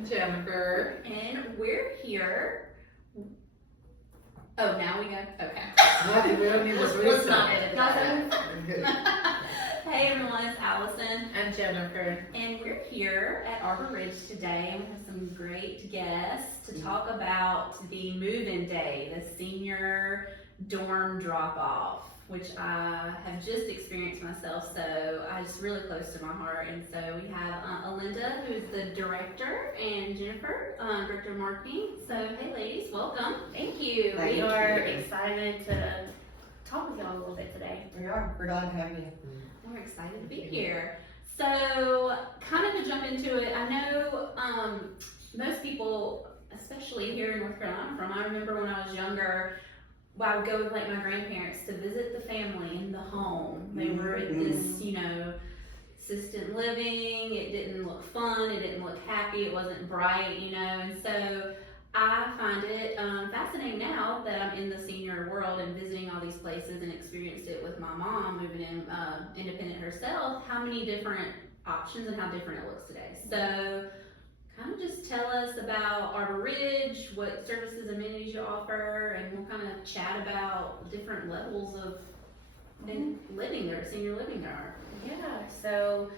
and Jennifer. And we're here. Oh, now we go? Okay. Let's not edit that. Good. Hey everyone, it's Allison. And Jennifer. And we're here at Arbor Ridge today, and we have some great guests to talk about the move-in day, the senior dorm drop-off, which I have just experienced myself, so it's really close to my heart. And so we have Alinda, who's the director, and Jennifer, director of marketing. So hey ladies, welcome. Thank you. Thank We are you. excited to talk with y'all a little bit today. We are. We're glad to have you. We're excited to be here. So, kind of to jump into it, I know most people, especially here in North Carolina, I remember when I was younger, I would go with like my grandparents to visit the family in the home. They were at this, assisted living. It didn't look fun. It didn't look happy. It wasn't bright, and so I find it fascinating now that I'm in the senior world and visiting all these places and experienced it with my mom moving in independent herself, how many different options and how different it looks today. So kind of just tell us about Arbor Ridge, what services, amenities you offer, and we'll kind of chat about different levels of living there, senior living there. Yeah, so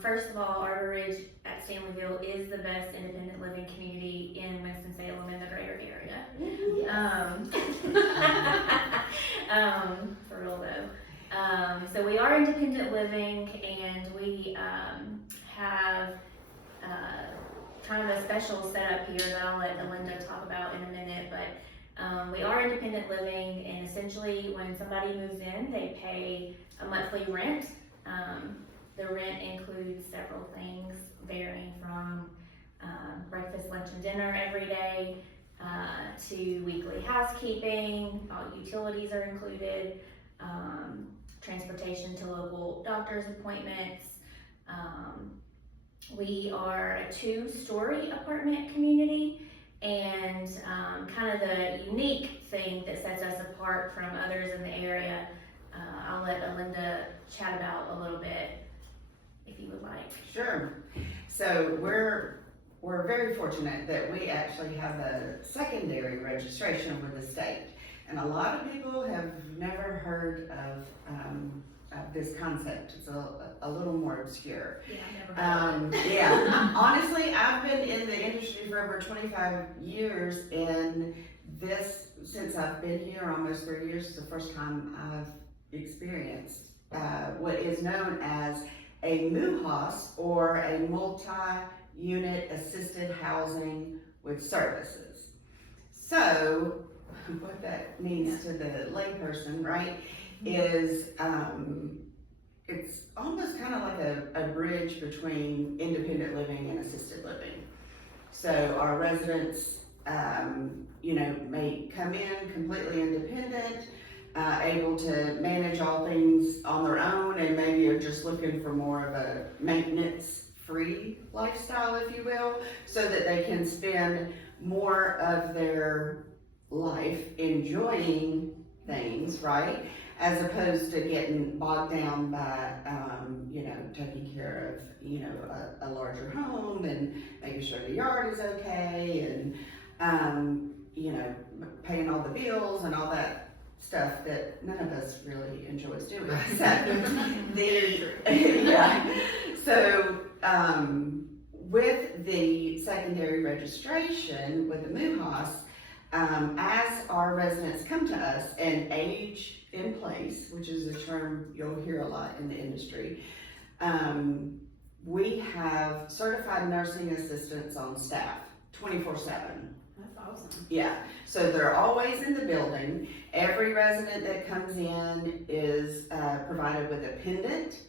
first of all, Arbor Ridge at Stanleyville is the best independent living community in Winston-Salem and the greater area. For real though. So we are independent living, and we have kind of a special setup here that I'll let Alinda talk about in a minute, but we are independent living, and essentially when somebody moves in, they pay a monthly rent. The rent includes several things, varying from breakfast, lunch, and dinner every day to weekly housekeeping. All utilities are included, transportation to local doctor's appointments. We are a 2-story apartment community, and kind of the unique thing that sets us apart from others in the area, I'll let Alinda chat about a little bit if you would like. Sure. So we're very fortunate that we actually have a secondary registration with the state, and a lot of people have never heard of this concept. It's a little more obscure. Yeah, I never heard of it. Yeah. Honestly, I've been in the industry for over 25 years, and since I've been here almost 3 years, is the first time I've experienced what is known as a MUHAS, or a multi-unit assisted housing with services. So what that means to the layperson, right, is it's almost kind of like a bridge between independent living and assisted living. So our residents, may come in completely independent, able to manage all things on their own, and maybe are just looking for more of a maintenance-free lifestyle, if you will, so that they can spend more of their life enjoying things, right? As opposed to getting bogged down by, taking care of, a larger home and making sure the yard is okay, and, paying all the bills and all that stuff that none of us really enjoys doing. So with the secondary registration with the MUHAS, as our residents come to us and age in place, which is a term you'll hear a lot in the industry, we have certified nursing assistants on staff 24/7. That's awesome. Yeah, so they're always in the building. Every resident that comes in is provided with a pendant,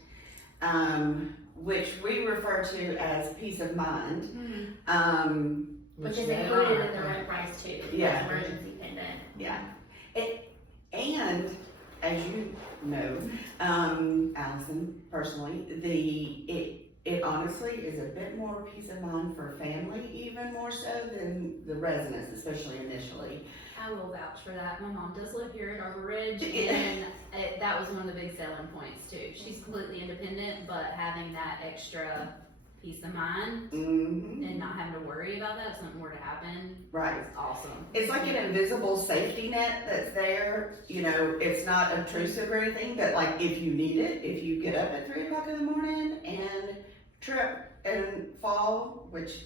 which we refer to as peace of mind. Which is included in the rent price too. Yeah. Emergency pendant. Yeah. And as you know, Allison, personally, it honestly is a bit more peace of mind for family, even more so than the residents, especially initially. I will vouch for that. My mom does live here at Arbor Ridge, and that was one of the big selling points too. She's completely independent, but having that extra peace of mind Mm-hmm. and not having to worry about that if something were to happen. Right. It's awesome. It's like an invisible safety net that's there. You know, it's not obtrusive or anything, but like if you need it, if you get up at 3 o'clock in the morning and trip and fall, which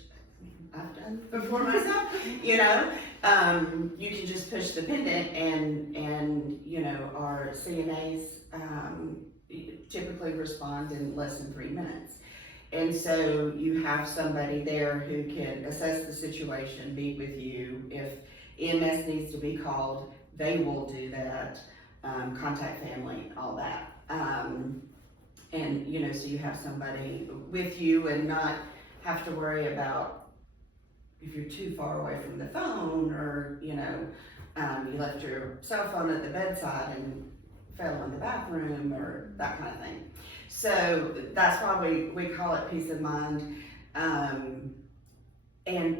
I've done before myself, you know, you can just push the pendant and you know, our CNAs typically respond in less than 3 minutes. And so you have somebody there who can assess the situation, meet with you. If EMS needs to be called, they will do that, contact family, all that. And, you know, so you have somebody with you and not have to worry about if you're too far away from the phone or, you know, you left your cell phone at the bedside and fell in the bathroom or that kind of thing. So that's why we call it peace of mind. And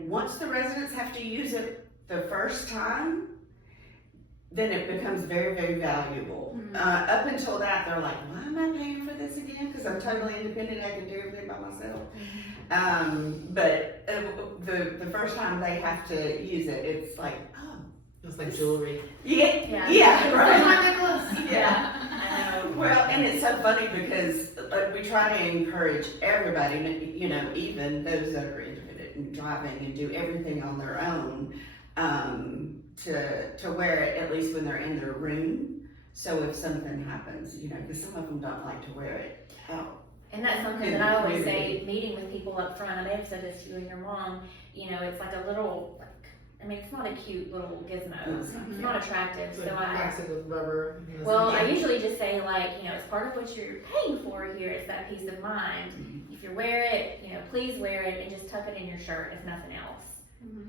once the residents have to use it the first time, then it becomes very, very valuable. Up until that, they're like, why am I paying for this again? Because I'm totally independent, I can do everything by myself. But the first time they have to use it, it's like, oh. It's like jewelry. Yeah, right. Yeah. Well, and it's so funny because we try to encourage everybody, you know, even those that are independent and driving and do everything on their own, to wear it at least when they're in their room. So if something happens, you know, because some of them don't like to wear it out. And that's something that I always say, meeting with people up front, I may have said this to you and your mom, you know, it's like a little, like, I mean, it's not a cute little gizmo, it's not attractive, It's so like I, plastic with rubber. You know, well, so I usually just say like, you know, it's part of what you're paying for here, it's that peace of mind. If you wear it, you know, please wear it and just tuck it in your shirt if nothing else,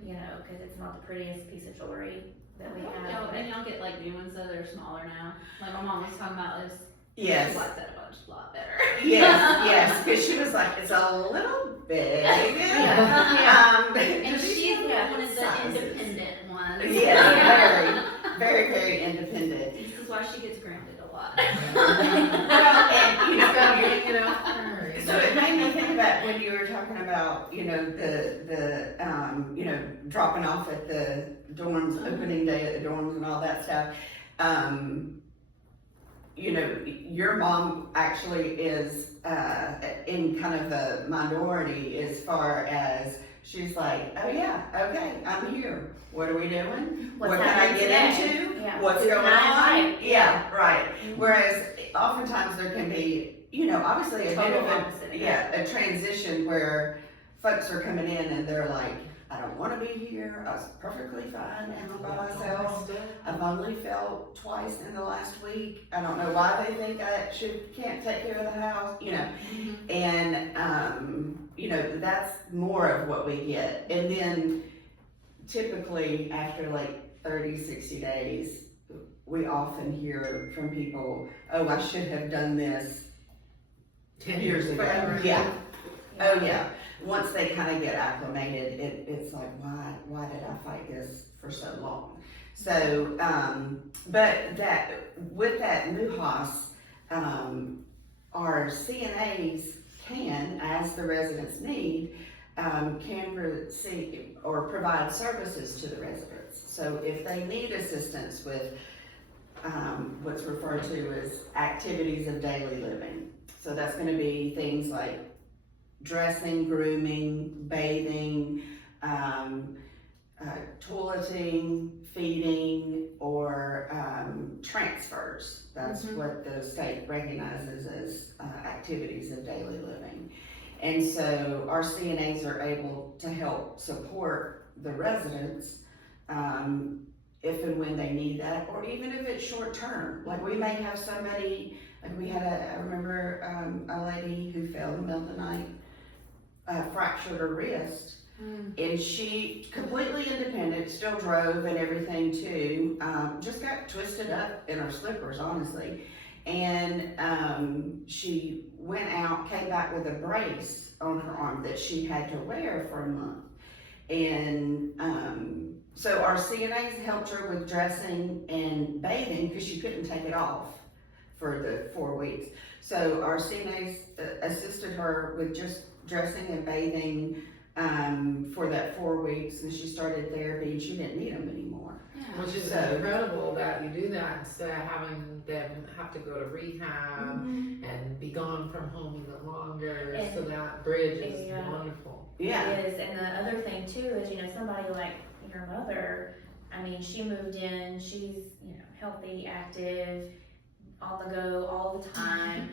you know, because it's not the prettiest piece of jewelry that we have. And y'all get like new ones though, they're smaller now. Like my mom was talking about this. Yes. She likes that a lot better. Yes, because she was like, it's a little big. And she's one of the sizes. independent ones. Yes, very, very independent. This is why she gets grounded a lot. Well, and you know, you know. so it made me think about when you were talking about, you know, the you know, dropping off at the dorms, opening day at the dorms and all that stuff. You know, your mom actually is in kind of a minority as far as she's like, oh yeah, okay, I'm here. What are we doing? What can I get into? Yeah. What's going on? Right. Yeah, right. Whereas oftentimes there can be, you know, obviously a bit Total of opposite, a transition where folks are coming in and they're like, I don't want to be here. I was perfectly fine at home by myself. I've only felt twice in the last week. I don't know why they think I can't take care of the house, you know. And, you know, that's more of what we get. And then typically after like 30, 60 days, we often hear from people, oh, I should have done this 10 years ago. Forever. Yeah. Oh, yeah. Once they kind of get acclimated, it's like, why did I fight this for so long? So, but that, with that MUHAS, our CNAs can, as the residents need, can receive or provide services to the residents. So if they need assistance with what's referred to as activities of daily living. So that's going to be things like dressing, grooming, bathing, toileting, feeding, or transfers. That's what the state recognizes as activities of daily living. And so our CNAs are able to help support the residents if and when they need that, or even if it's short term. Like we may have somebody, like we had I remember a lady who fell in the middle of the night, fractured her wrist, and she, completely independent, still drove and everything too, just got twisted up in her slippers, honestly. And she went out, came back with a brace on her arm that she had to wear for a month. And so our CNAs helped her with dressing and bathing because she couldn't take it off for the 4 weeks. So our CNAs assisted her with just dressing and bathing, for that 4 weeks, and she started therapy, and she didn't need them anymore. Which is So- incredible that you do that instead of having them have to go to rehab and be gone from home even longer. And- So that bridge is Yeah. wonderful. Yeah, It is, and the other thing too is, somebody like your mother, I mean, she moved in, she's, healthy, active, on the go all the time.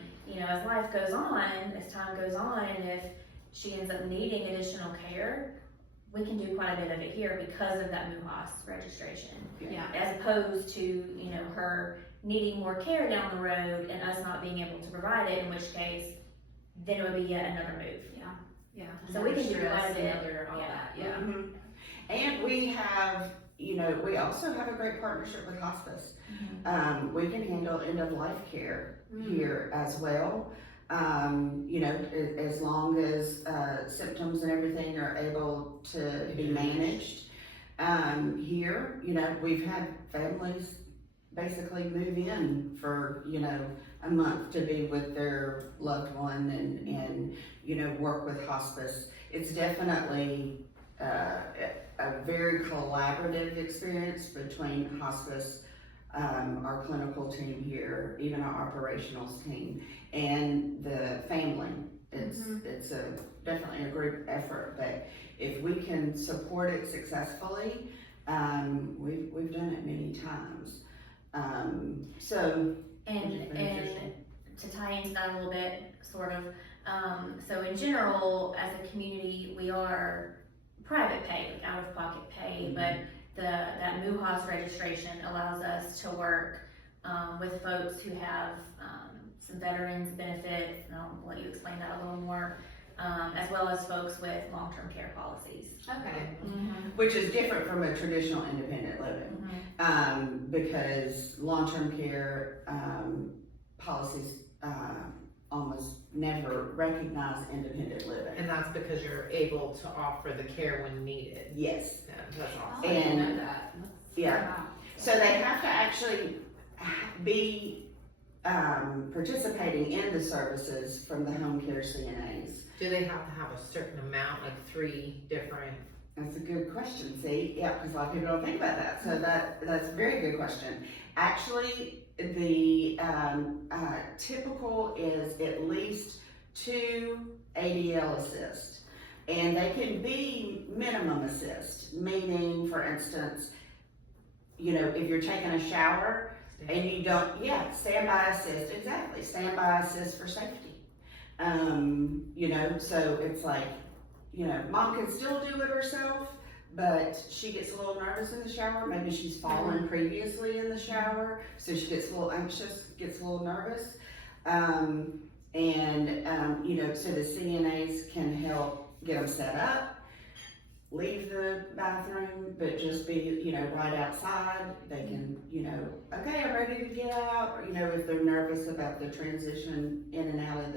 As life goes on, as time goes on, and if she ends up needing additional care, we can do quite a bit of it here because of that MUHAS registration. Yeah. As opposed to, her needing more care down the road and us not being able to provide it, in which case, then it would be yet another move. Yeah. So we can do Stress, quite a bit. another, all Yeah. that, yeah. Mhm. And we have, we also have a great partnership with hospice. We can handle end-of-life care here as well. As long as symptoms and everything are able to be managed. Here, we've had families basically move in for, a month to be with their loved one and work with hospice. It's definitely a very collaborative experience between hospice, our clinical team here, even our operationals team, and the family. It's definitely a group effort, but if we can support it successfully, we've done it many times. So And Which is beneficial. to tie into that a little bit, sort of, so in general, as a community, we are private pay, like out of pocket pay, but that MUHAS registration allows us to work with folks who have some veterans benefits, and I'll let you explain that a little more, as well as folks with long-term care policies. Okay. which is different from a traditional independent living. Because long-term care policies almost never recognize independent living. And that's because you're able to offer the care when needed. Yes, Yeah, that's Oh, awesome. I didn't And- know that. yeah. Wow. So they have to actually be participating in the services from the home care CNAs. Do they have to have a certain amount, like 3 different? That's a good question, see? Yeah, because a lot of people don't think about that, so that's a very good question. Actually, the typical is at least 2 ADL assist. And they can be minimum assist, meaning, for instance, if you're taking a shower and you don't, standby assist, exactly, standby assist for safety. So it's like, mom can still do it herself, but she gets a little nervous in the shower. Maybe she's fallen previously in the shower, so she gets a little anxious, gets a little nervous. So the CNAs can help get them set up, leave the bathroom, but just be, right outside. They can, okay, I'm ready to get out, or, if they're nervous about the transition in and out of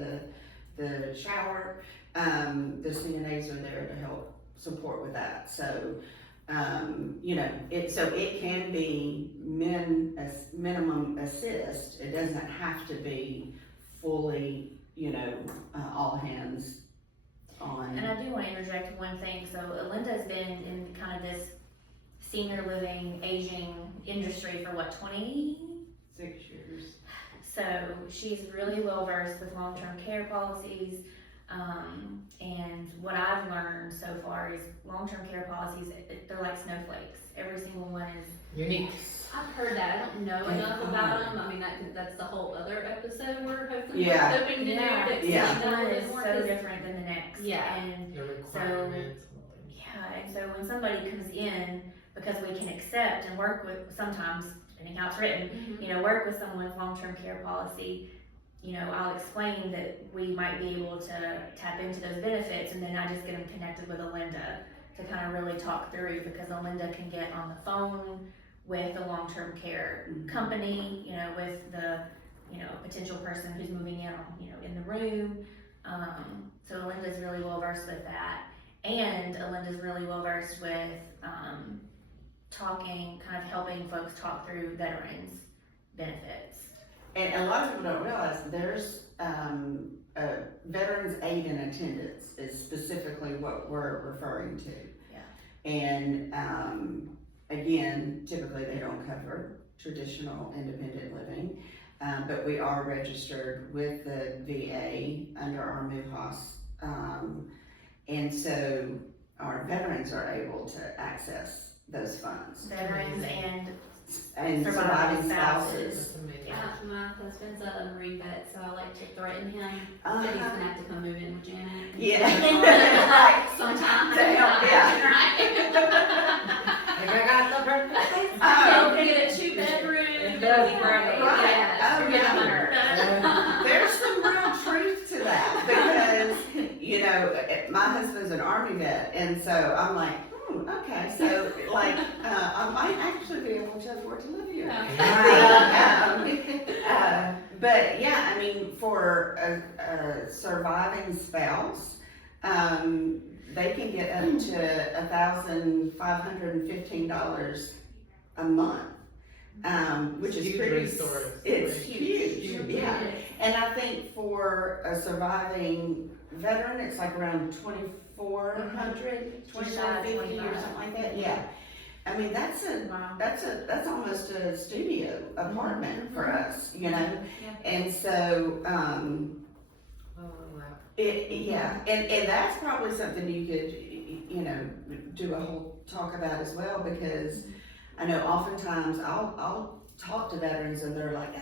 the shower, the CNAs are there to help support with that. So, it can be minimum assist. It doesn't have to be fully, all hands on. And I do want to interject one thing. So Alinda's been in kind of this senior living, aging industry for 6 years. So she's really well versed with long-term care policies. And what I've learned so far is long-term care policies, they're like snowflakes. Every single one is Unique. I've heard that. I don't know enough about them. I mean, that's the whole other episode we're hopefully Yeah. hoping to do. To each explain that a one little is bit more, so 'cause- different than the next. Yeah. And Your requirements. and so when somebody comes in, because we can accept and work with, sometimes, depending how it's written, Mhm. work with someone with long-term care policy, I'll explain that we might be able to tap into those benefits, and then I just get them connected with Alinda to kind of really talk through, because Alinda can get on the phone with a long-term care company, with the, potential person who's moving in, in the room. So Alinda's really well versed with that. And Alinda's really well versed with, kind of helping folks talk through veterans benefits. And a lot of people don't realize there's a Veterans Aid and Attendance is specifically what we're referring to. Yeah. And, again, typically they don't cover traditional independent living, but we are registered with the VA under our MUHAS. And so our veterans are able to access those funds. Veterans And surviving spouses. That's amazing. Yeah, my husband's a Marine vet, so I like to threaten him that he's gonna have to come move in with Janet. Yeah. Sometimes. To help, yeah. Like I got the perfect. Yeah, we'll get a 2-bedroom, that'll be great. Right. Yeah, Oh, we're yeah. gonna There's some real truth to that because, you know, my husband's an Army vet, and so I'm like, okay, so like, I might actually be able to afford to live here. But yeah, I mean, for a surviving spouse, they can get up to $1,515 a month, which is Huge pretty. resource. It's Right. huge, yeah. And I think for a surviving veteran, it's like around 2,400, 2,450 or something like that. Yeah. I mean, that's almost a studio apartment for us, you know? Yeah. And so, Oh, wow. and that's probably something you could, you know, do a whole talk about as well, because I know oftentimes I'll talk to veterans and they're like,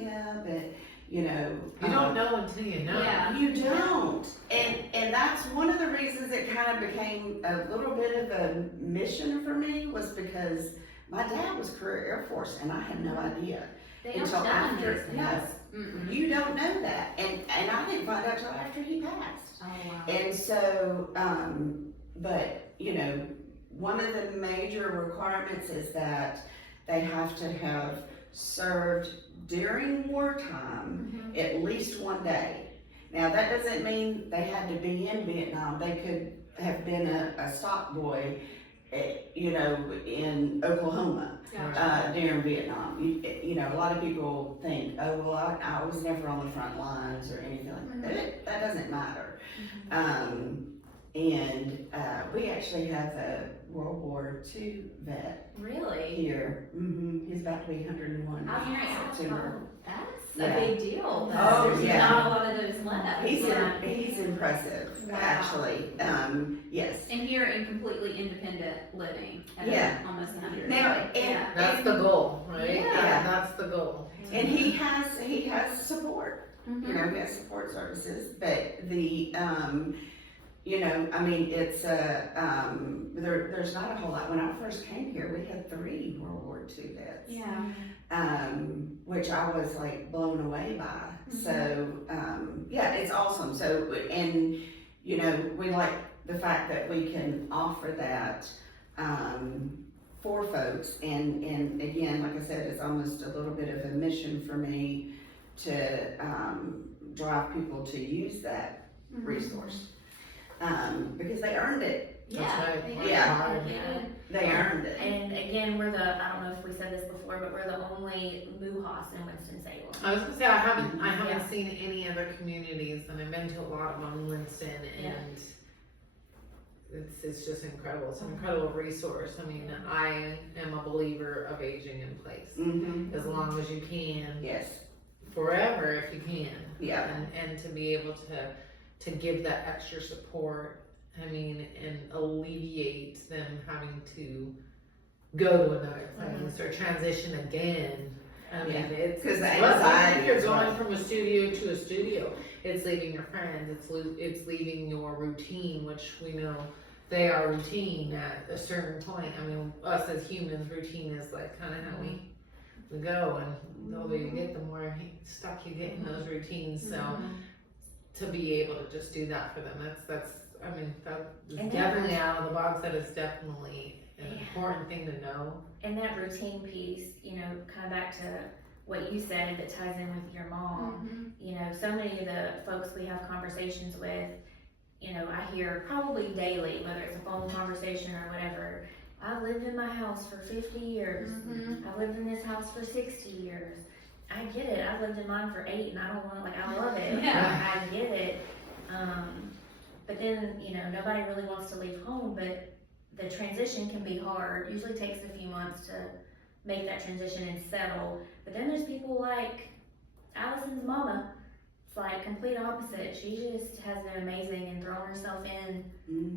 yeah, but, you know. You don't know until you know. Yeah. You don't. And that's one of the reasons it kind of became a little bit of a mission for me, was because my dad was career Air Force and I had no idea. They Until don't done after, those no. things. Mm-mm. You don't know that. And I didn't find out till after he passed. Oh, wow. And so, but, you know, one of the major requirements is that they have to have served during wartime at least one day. Now, that doesn't mean they had to be in Vietnam. They could have been a stock boy, you know, in Oklahoma during Vietnam. You know, a lot of people think, oh, well, I was never on the front lines or anything like that. That doesn't matter. And we actually have a World War II vet Really? here. He's about to be 101 I'm hearing in September. That's Yeah. a big deal. Oh, There's yeah. not a lot of those left. He's impressive, Wow. actually. Yes. And here in completely independent living at Yeah. almost 100. Now, Yeah. That's the goal, right? Yeah. That's the goal. And he has support. Mhm. You know, we have support services, but the, you know, I mean, it's there's not a whole lot. When I first came here, we had 3 World War II vets, Yeah. which I was like blown away by. So, yeah, it's awesome. So, and, you know, we like the fact that we can offer that, for folks. And again, like I said, it's almost a little bit of a mission for me to, drive people to use that resource. Because they earned it. Yeah. That's right. they Work did. Yeah. hard. They did. They earned it. And again, I don't know if we said this before, but we're the only MUHAS in Winston-Salem. I was gonna say, I haven't Yeah. seen any other communities, and I've been to a lot of them in Winston, and it's just incredible. It's an incredible resource. I mean, I am a believer of aging in place. As long as you can, Yes. forever if you can. Yeah. And to be able to give that extra support, I mean, and alleviate them having to go to another place or transition again. I mean, it's 'Cause the what's anxiety like you're is going rough. from a studio to a studio. It's leaving your friends. It's leaving your routine, which we know they are routine at a certain point. I mean, us as humans, routine is like kind of how we go, and the older you get, the more stuck you get in those routines. So to be able to just do that for them, that's I mean, that is And definitely out of the box. That is definitely an important thing to know. And that routine piece, you know, kind of back to what you said, that ties in with your mom. You know, so many of the folks we have conversations with, you know, I hear probably daily, whether it's a phone conversation or whatever, I've lived in my house for 50 years. I've lived in this house for 60 years. I get it. I've lived in mine for 8 and I don't want, like, I love it. Yeah. I get it. But then, you know, nobody really wants to leave home, but the transition can be hard. Usually takes a few months to make that transition and settle. But then there's people like Allison's mama. It's like complete opposite. She just has been amazing and thrown herself in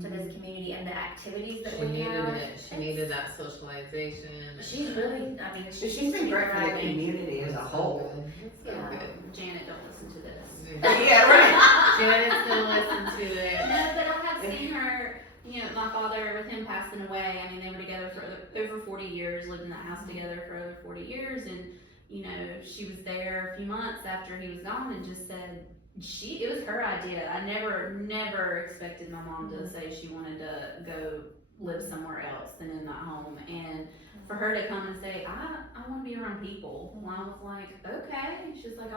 to this community and the activities that She we needed have. it. She needed that socialization. She's really, I mean, She's been great for the thriving. community as a whole. It's so Yeah. good. Janet, don't listen to this. Yeah, right. Janet's gonna listen to it. No, but I have seen her, you know, my father, with him passing away, I mean, they were together for over 40 years, lived in that house together for over 40 years, and, you know, she was there a few months after he was gone and just said, it was her idea. I never expected my mom to say she wanted to go live somewhere else than in that home, and for her to come and say, I want to be around people, well, I was like, okay. She's like,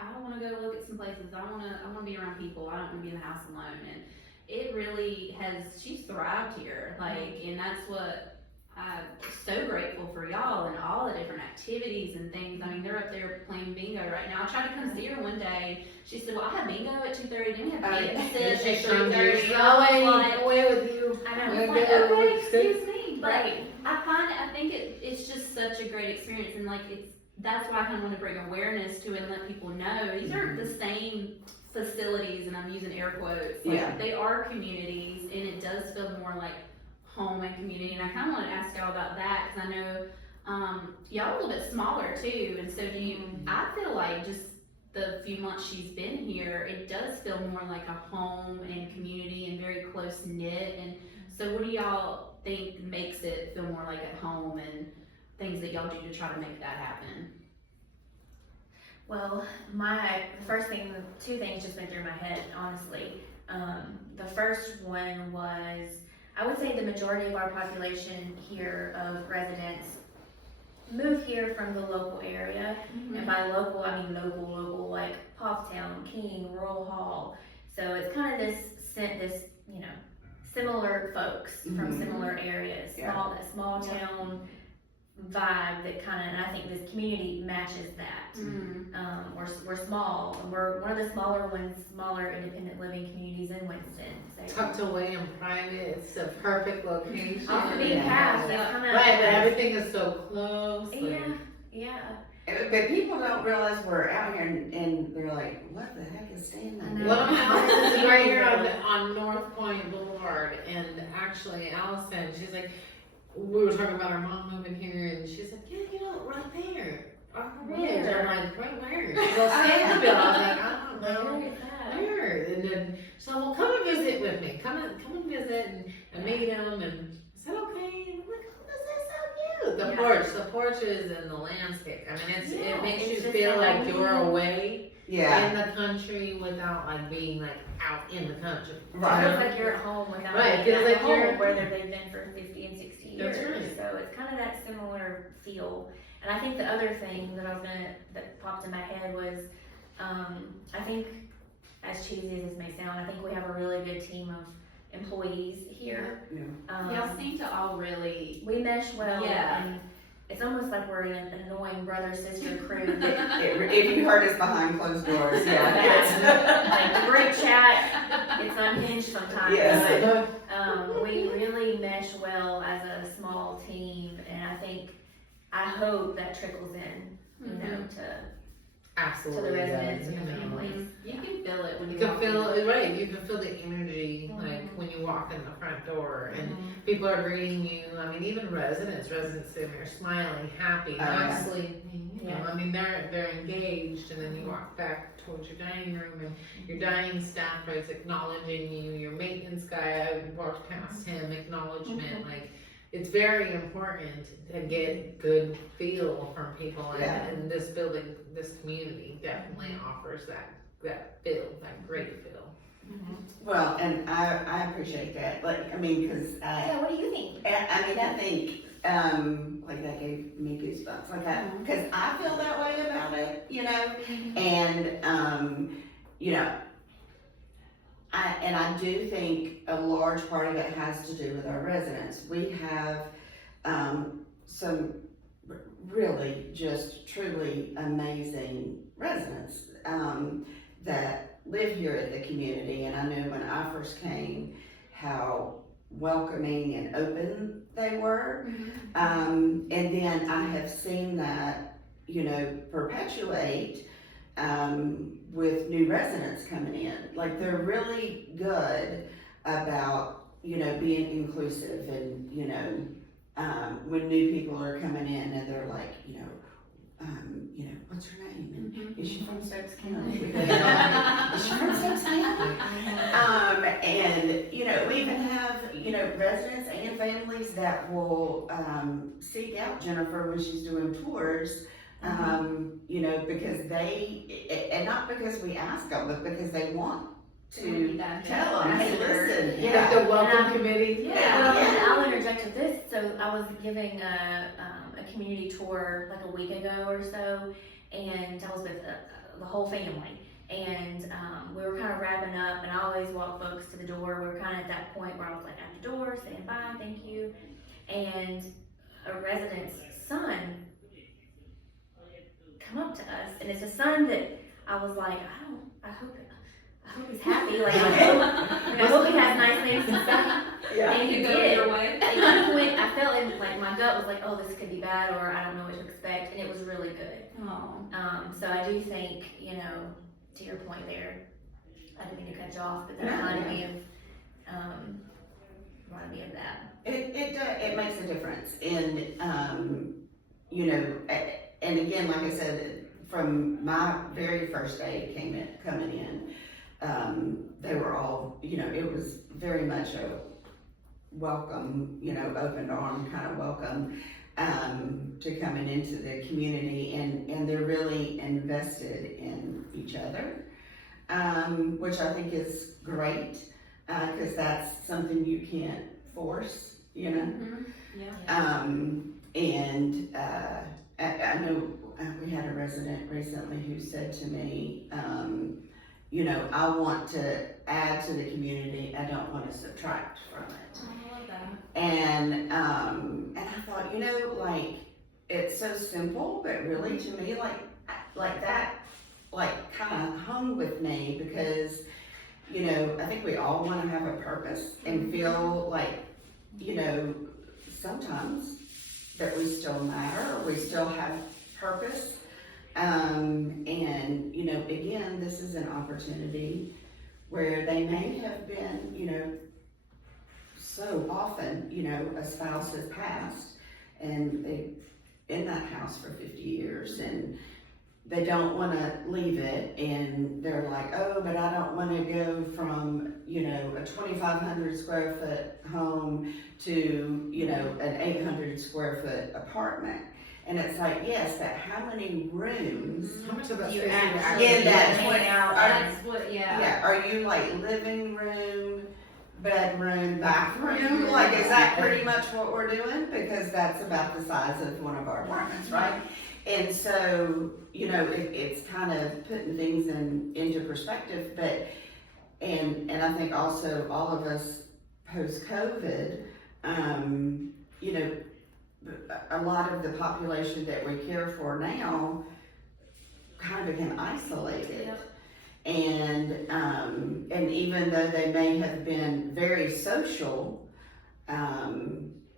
I want to go look at some places. I want to be around people. I don't want to be in the house alone. And it really she's thrived here. Like, and that's what I'm so grateful for y'all and all the different activities and things. I mean, they're up there playing bingo right now. I tried to come see her one day. She said, well, I have bingo at 2:30. Then we have pizza She at comes here, 3:30. I was like, away with you. I know. I was Yeah, like, go. okay, excuse me. But Right. I think it's just such a great experience, and like that's why I kind of want to bring awareness to it and let people know these aren't the same facilities, and I'm using air quotes. Like, Yeah. they are communities, and it does feel more like home and community. And I kind of want to ask y'all about that, because I know y'all are a little bit smaller too, and so do you. I feel like just the few months she's been here, it does feel more like a home and community and very close knit. And so what do y'all think makes it feel more like at home, and things that y'all do to try to make that happen? Well, the first thing, 2 things just went through my head, honestly. The first one was, I would say the majority of our population here of residents move here from the local area. And by local, I mean local, like Pofftown, King, Rural Hall. So it's kind of this, you know, similar folks from similar areas, Yeah. small town vibe that kind of, and I think this community matches that. We're small, and we're one of the smaller independent living communities in Winston. So Tucked away and private. It's a perfect location. off the beaten path, it's kind of Right, but everything is so close. yeah. But people don't realize we're out here and they're like, what the heck is Stanleyville? One of my houses is right here on North Point Boulevard, and actually Allison, she's like, we were talking about our mom moving here, and she's like, yeah, you know, right there, Arbor Ridge. I'm like, right where? She goes, Stanleyville. I was like, I don't know. Where is that? Where? And then she's like, well, come and visit with me. Come and visit and meet him. And I said, okay. And I'm like, oh, this is so cute. The porches and the landscape. I mean, it makes it's you just feel so like neat. you're away Yeah, in the country without like being like out in the country. It right. feels like you're at home without Right, being feels at like home, you're- whether they've been for 50 and 60 years. That's right. So it's kind of that similar feel. And I think the other thing that popped in my head was, I think, as cheesy as this may sound, I think we have a really good team of employees here. Y'all seem to all really. We mesh well, Yeah. and it's almost like we're an annoying brother-sister crew. If you heard us behind closed doors, Like the group chat, it's unhinged sometimes. Yes. But we really mesh well as a small team, and I hope that trickles in, you know, to Absolutely. the residents does, and the you know. families. You can feel it when You you can walk feel in. it, right? You can feel the energy, like when you walk in the front door, and people are greeting you. I mean, even residents sitting there smiling, happy, not yeah. sleeping. You know, I mean, they're engaged, and then you walk back towards your dining room, and your dining staff is acknowledging you. Your maintenance guy, I walked past him, acknowledgement. Like, it's very important to get good feel from people, and this building, this community definitely offers that feel, that great feel. Well, and I appreciate that. Like, I mean, because Yeah, what do you think? I think, like that gave me goosebumps, like that, because I feel that way about it, you know, and, you know, I do think a large part of it has to do with our residents. We have, some really just truly amazing residents that live here at the community. And I know when I first came how welcoming and open they were. And then I have seen that, perpetuate with new residents coming in. Like, they're really good about, being inclusive and, when new people are coming in and they're like, what's her name? And is she from Stokes County? Is she from Stokes County? And, we even have, residents and families that will seek out Jennifer when she's doing tours, because and not because we ask them, but because they want to tell them, hey, listen. Like the welcome committee. Well, I'll interject with this. So I was giving a community tour like a week ago or so, and I was with the whole family. And we were kind of wrapping up, and I always walk folks to the door. We were kind of at that point where I was like at the door saying bye, thank you. And a resident's son come up to us, and it's a son that I was like, I hope he's happy. Like, I hope he has nice things to say. And he did. Your way. At one point, I felt like my gut was like, oh, this could be bad, or I don't know what to expect, and it was really good. So I do think, to your point there, I didn't mean to cut you off, but that reminded me of that. It makes a difference, and and again, like I said, from my very first day coming in, they were all, it was very much a welcome, open arm kind of welcome to coming into the community, and they're really invested in each other, which I think is great, because that's something you can't force, And I know we had a resident recently who said to me, I want to add to the community, I don't want to subtract from it. I love that. And I thought, it's so simple, but really to me, that kind of hung with me, because, I think we all want to have a purpose and feel like, sometimes that we still matter, or we still have purpose. Again, this is an opportunity where they may have been, so often, a spouse has passed and they've in that house for 50 years and they don't want to leave it, and they're like, oh, but I don't want to go from, a 2,500 square foot home to, an 800 square foot apartment. And it's like, yes, but how many rooms How much of that You space actually is in that hang 20 out. That's what, Yeah, are you like living room, bedroom, bathroom? Like, is that pretty much what we're doing? Because that's about the size of one of our apartments, right? And so, it's kind of putting things into perspective, but, and I think also all of us post-COVID, a lot of the population that we care for now kind of became isolated. Yep. And even though they may have been very social,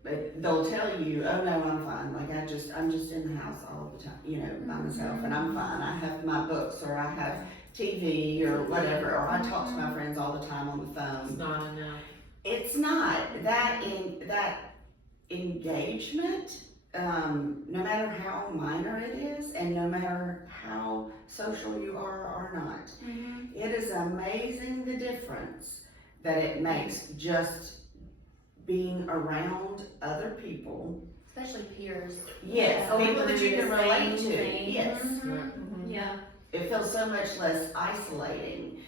but they'll tell you, oh no, I'm fine. Like I'm just in the house all the time, by myself, and I'm fine. I have my books, or I have TV, or whatever, or I talk to my friends all the time on the phone. It's not enough. It's not that engagement, no matter how minor it is, and no matter how social you are or not, it is amazing the difference that it makes just being around other people. Especially peers. Yes, Going people that you through can the relate same to. thing. Yes, Yeah. it feels so much less isolating,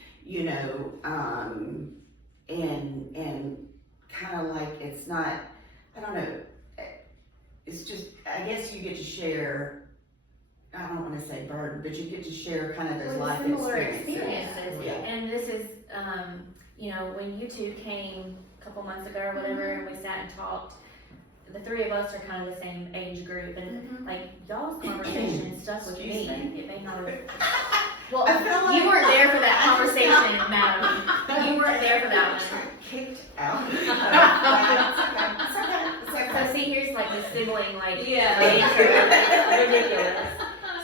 and kind of like it's not. I don't know. It's just, I guess you get to share, I don't want to say burden, but you get to share kind of those life Similar experiences. Yeah. And this is, when you two came a couple months ago or whatever, and we sat and talked, the three of us are kind of the same age group, and Mhm. like y'all's conversation stuck with Excuse me. me? It may not have. Well, I feel like you weren't there for that conversation, madam. You weren't there for that I one. got kicked out. It's okay. So see, here's like the sibling, like, Yeah. it's ridiculous.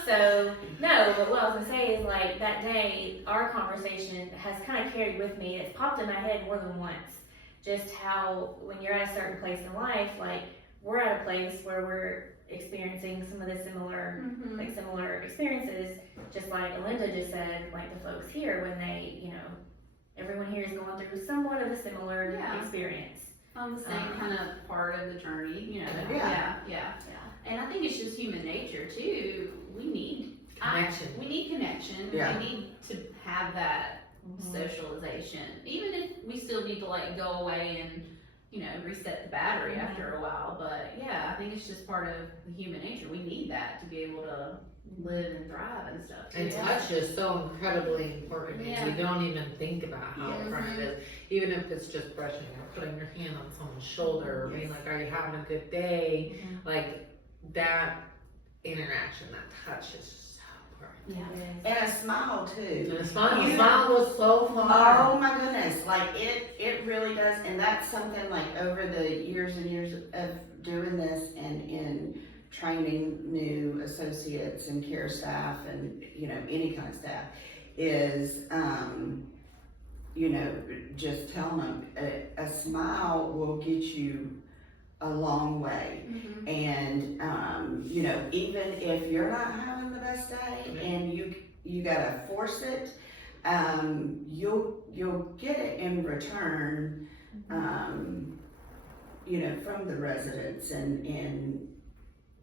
So, no, but what I was gonna say is like, that day, our conversation has kind of carried with me, it's popped in my head more than once. Just how, when you're at a certain place in life, like, we're at a place where we're experiencing some of the similar, Mhm. like, similar experiences, just like Alinda just said, like the folks here, when they, you know, everyone here is going through somewhat of a similar Yeah. experience. On the same kind of part of the journey, you know. Yeah. Yeah. And I think it's just human nature too. We need Connection. we need connection. Yeah. We need to have that socialization, even if we still need to like go away and, you know, reset the battery Mhm. after a while. But yeah, I think it's just part of the human nature. We need that to be able to live and thrive and stuff. And Yeah. touch is so incredibly important, Yeah. and you don't even think about how Yes. important it is. Even if it's just brushing or putting your hand on someone's shoulder, or being Yes. like, are you having a good day? Like, that interaction, that touch is just so important. Yeah. And a smile too. And a smile, You- a smile goes so far. Oh my goodness, like it really does, and that's something like over the years and years of doing this and in training new associates and care staff and, you know, any kind of staff is, you know, just telling them a smile will get you a long way. Mhm. And, you know, even if you're not having the best day and you gotta force it, you'll get it in return, you know, from the residents, and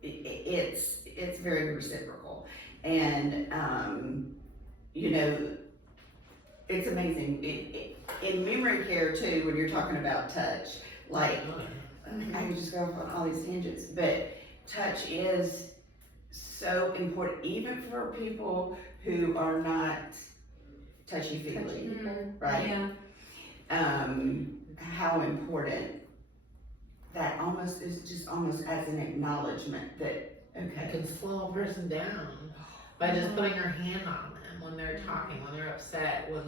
it's very reciprocal. And, you know, it's amazing. In memory care too, when you're talking about touch, like, I can just go off on all these tangents, but touch is so important, even for people who are not touchy-feely, right? Yeah. How important that almost is, just almost as an acknowledgement that, You okay, can slow a person down by just putting your hand on them when they're talking, when they're upset, when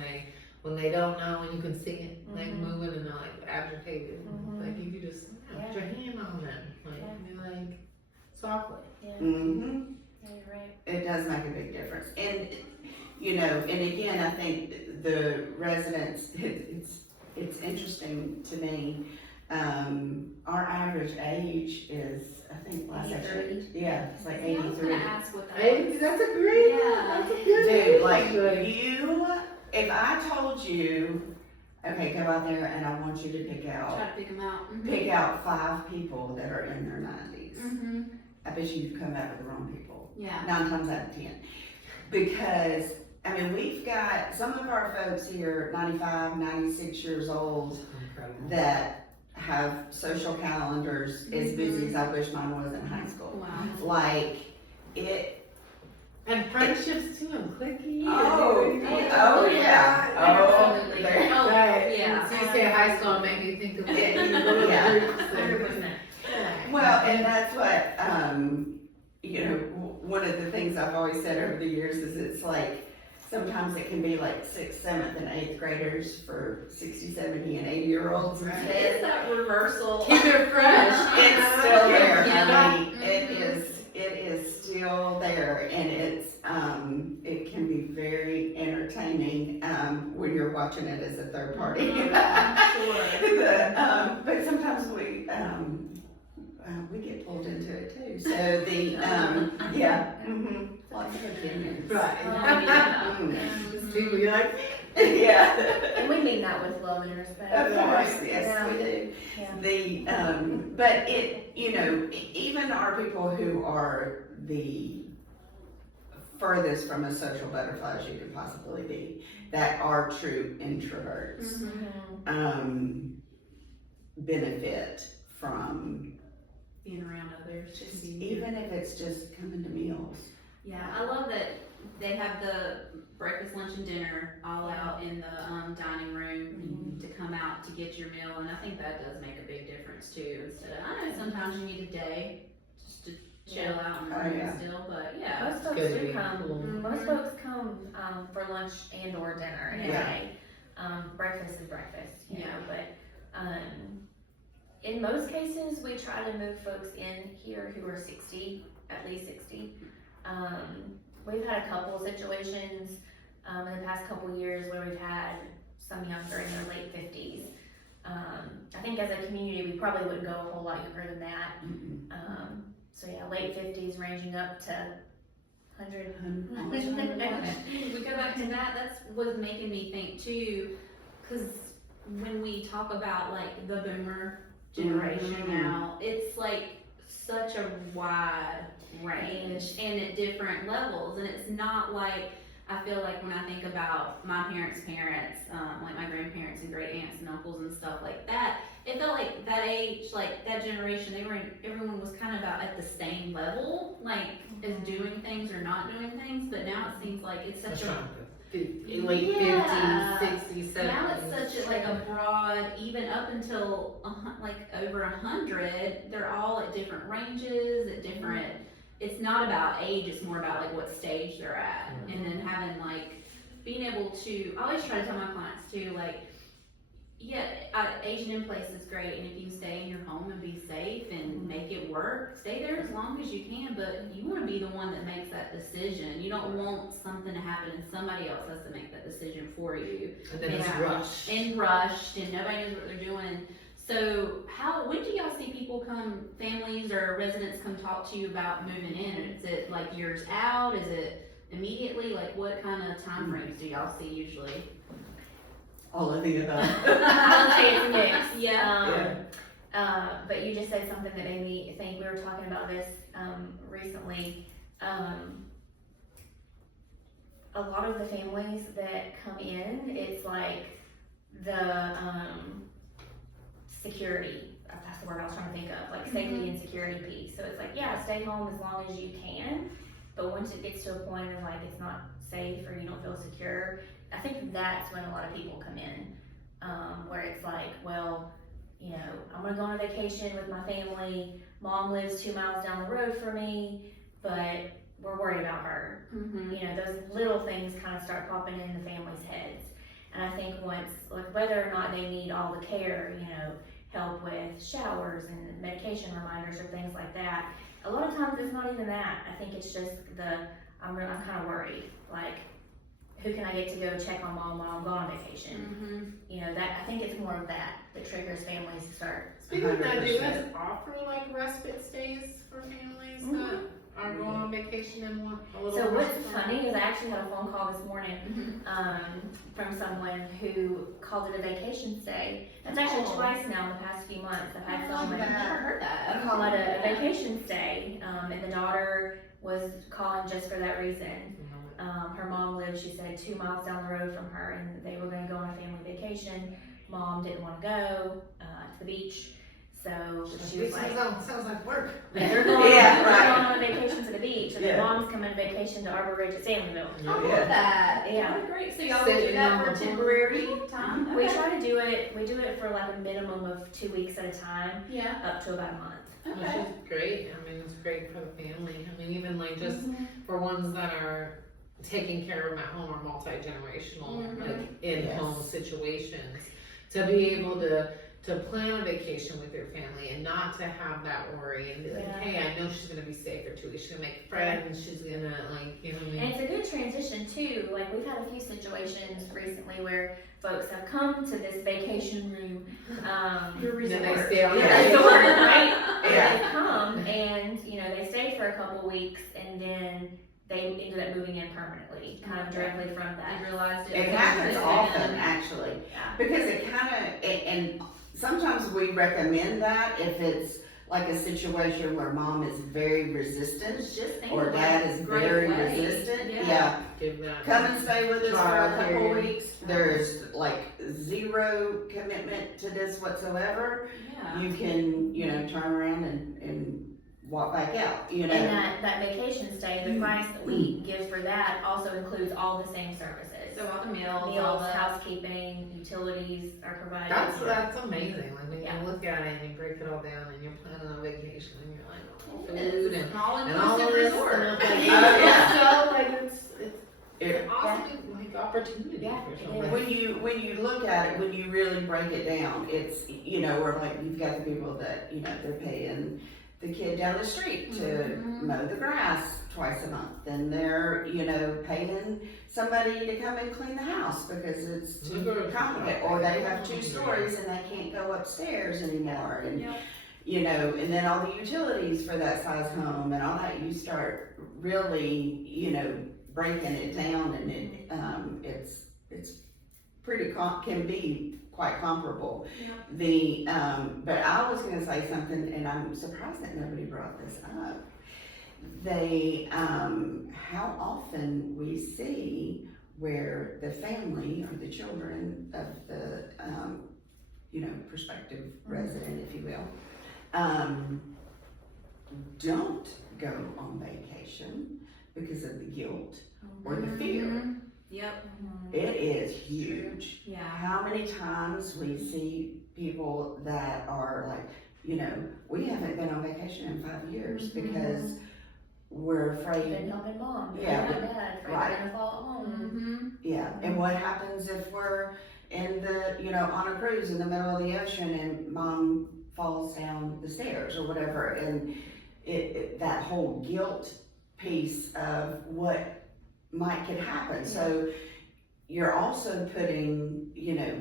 they don't know, and you can see it like moving and they're like agitated. Like you could just put your hand on them, like you're like softly. mm-hmm. Yeah, you're right. It does make a big difference. And, you know, and again, I think the residents, it's interesting to me. Our average age is, I think last I checked, yeah, it's like Yeah, I was 83. gonna ask what that Hey, was. that's a great, Yeah. that's a good. Dude, like good. if I told you, okay, go out there and I want you to pick Try out to pick them out. Mhm. 5 people that are in their 90s, Mhm. I bet you'd come out with the wrong people. Yeah. 9 times out of 10. Because, I mean, we've got some of our folks here, 95, 96 years old, Incredible. that have social calendars as busy as I wish mine was in high school. Wow. Like, it, And friendships too, and clicky. oh, and oh yeah, oh, Absolutely. there- Oh, Right. yeah. So you say high school, it made me think of Yeah. little Yeah. groups and- 100%. Well, and that's what, you know, one of the things I've always said over the years is it's like, sometimes it can be like 6th, 7th, and 8th graders for 60, 70, and 80-year-olds Right. It's that reversal. Keep it fresh. It's still there. Yeah. I mean, it is still there, and it can be very entertaining, when you're watching it as a third party. Sure. But sometimes we get pulled into it too, so yeah, lots of opinions. Right. Mm. Just people you're like, Yeah. And we mean that with love and respect. Of course, Yeah. yes, we do. Yeah. But it, you know, even our people who are the furthest from a social butterfly as you can possibly be, that are true introverts, benefit from Being around others. just, even if it's just coming to meals. Yeah, I love that they have the breakfast, lunch, and dinner all out in the dining room to come out to get your meal, and I think that does make a big difference too. Instead of, I know sometimes you need a day just to chill out and room still, but yeah. Most folks good to do be come, cool. most folks come, for lunch and or dinner in a Yeah. day. Breakfast is breakfast, you know, Yeah. but, in most cases, we try to move folks in here who are 60, at least 60. We've had a couple of situations, in the past couple of years where we've had some younger in their late 50s. I think as a community, we probably wouldn't go a whole lot younger than that. So yeah, late 50s ranging up to 100. We go back to that, that's what's making me think too, cause when we talk about like the boomer generation now, it's like such a wide range and at different levels, and it's not like, I feel like when I think about my parents' parents, like my grandparents and great aunts and uncles and stuff like that, it felt like that age, like that generation, everyone was kind of about at the same level, like as doing things or not doing things, but now it seems like it's such a, Late Yeah. 50s, 60s, 70s. now it's such a, like a broad, even up until like over 100, they're all at different ranges, at different, it's not about age, it's more about like what stage they're at. And then having like, being able to, I always try to tell my clients too, like, yeah, aging in place is great, and if you can stay in your home and be safe and make it work, stay there as long as you can, but you wanna be the one that makes that decision. You don't want something to happen and somebody else has to make that decision for you. And then it's Yeah. rushed. And rushed, and nobody knows what they're doing. So when do y'all see people come, families or residents come talk to you about moving in? Is it like years out? Is it immediately? Like what kind of time frames do y'all see usually? All of the above. I would say it's a mix. Yeah. But you just said something that made me think. We were talking about this recently. A lot of the families that come in, it's like the security. That's the word I was trying to think of, like safety and security piece. So it's like, yeah, stay home as long as you can. But once it gets to a point of like it's not safe or you don't feel secure, I think that's when a lot of people come in, where it's like, well, you know, I'm gonna go on a vacation with my family. Mom lives 2 miles down the road from me, but we're worried about her. Mm-hmm. You know, those little things kind of start popping in the family's heads. And I think once, like whether or not they need all the care, you know, help with showers and medication reminders or things like that, a lot of times it's not even that. I think it's just I'm kind of worried, like, who can I get to go check on mom while I'm gone on vacation? You know, that I think it's more of that triggers families to start. Speaking of that, do you 100%. guys offer like respite stays for families that are going on vacation and want a little? So what's respite? funny is I actually had a phone call this morning from someone who called it a vacation stay. That's actually twice now in the past few months. I've had someone I've never heard that. call it a vacation stay, and the daughter was calling just for that reason. Her mom lived, she said, 2 miles down the road from her, and they were going to go on a family vacation. Mom didn't want to go to the beach, so she was like, Sounds like work. they're going, Yeah, they're right. going on a vacation to the beach, and Yeah. their mom's coming on vacation to Arbor Ridge at Stanleyville. I love that. Yeah. What great. So y'all would do that for temporary time? We Okay. try to do it for like a minimum of 2 weeks at a time, Yeah. up to about a month. Which Okay. is great. I mean, it's great for the family. I mean, even like just for ones that are taking care of them at home or multi-generational, like in-home situations, to be able to plan a vacation with your family and not to have that worry and be like, Yeah. hey, I know she's gonna be safe for 2 weeks. She's gonna make friends. She's gonna like, you know what I mean? And it's a good transition too. Like we've had a few situations recently where folks have come to this vacation room. And then they stay on Yeah, the resort, resort. right? Yeah. They come and you know they stay for a couple weeks and then they ended up moving in permanently, kind of directly from that. I realized It happens often, actually, Yeah. because it kind of, and sometimes we recommend that if it's like a situation where mom is very resistant Just think or of dad a is great very way. resistant, Yeah. yeah. Give that. Come and stay with us for a Trial couple period. weeks. There's like zero commitment to this whatsoever. Yeah. You can, you know, turn around and walk back out, you know. And that vacation stay, the price that we give for that also includes all the same services. So all the meals, all Meals, the. housekeeping, utilities are provided. That's amazing, like when Yeah. you look at it and you break it all down and you're planning on vacation and you're like, oh, food It's and an all and all inclusive of this resort. stuff. Like, Yeah. so, like, it's It- an awesome, like, opportunity Yeah, for it somebody. when you look at it, when you really break it down, it's, you know, or like you've got the people that, you know, they're paying the kid down the street to Mhm. mow the grass twice a month, and they're, you know, paying somebody to come and clean the house because it's too complicated, or they have 2 stories and they can't go upstairs anymore, and Yep. you know, and then all the utilities for that size home and all that, you start really, you know, breaking it down, and it's pretty can be quite comparable. Yeah. But I was gonna say something, and I'm surprised that nobody brought this up. How often we see where the family or the children of the, you know, prospective resident, if you will, don't go on vacation because of the guilt or the fear. Mhm. Yep. It is huge. Yeah. How many times we see people that are like, you know, we haven't been on vacation in 5 years because we're Been afraid. helping mom, Yeah, helping dad, afraid right. they're gonna fall at home. Mm-hmm. Yeah, and what happens if we're in the, you know, on a cruise in the middle of the ocean and mom falls down the stairs or whatever, and that whole guilt piece of what could happen. So you're also putting, you know,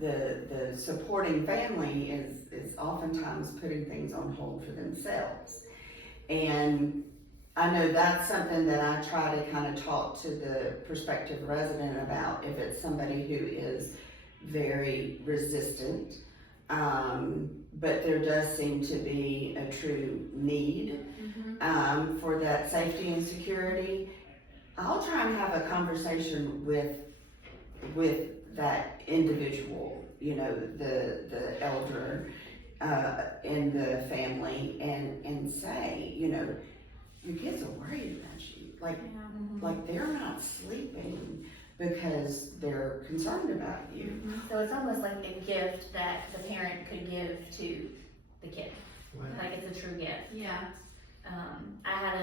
the supporting family is oftentimes putting things on hold for themselves. And I know that's something that I try to kind of talk to the prospective resident about if it's somebody who is very resistant. But there does seem to be a true need for that safety and security. I'll try and have a conversation with that individual, you know, the elder in the family, and say, you know, your kids are worried about you. Like they're not sleeping because they're concerned about you. So it's almost like a gift that the parent could give to the kid, like it's a true gift. Yeah. I had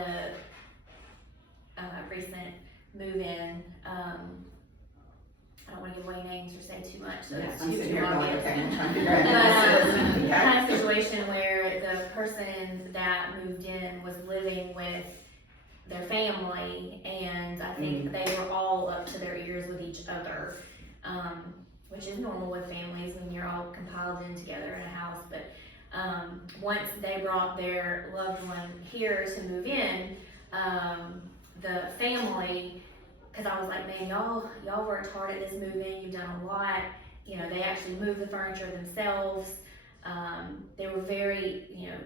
a recent move-in, I don't wanna give away names or say too much, so it's I'm too sitting here going, obvious. okay, I'm trying to figure out who this is. Kind of situation where the person that moved in was living with their family, and I think they were all up to their ears with each other, which is normal with families when you're all compiled in together in a house. But once they brought their loved one here to move in, the family, because I was like, man, y'all worked hard at this move-in, you've done a lot. You know, they actually moved the furniture themselves. They were very, you know,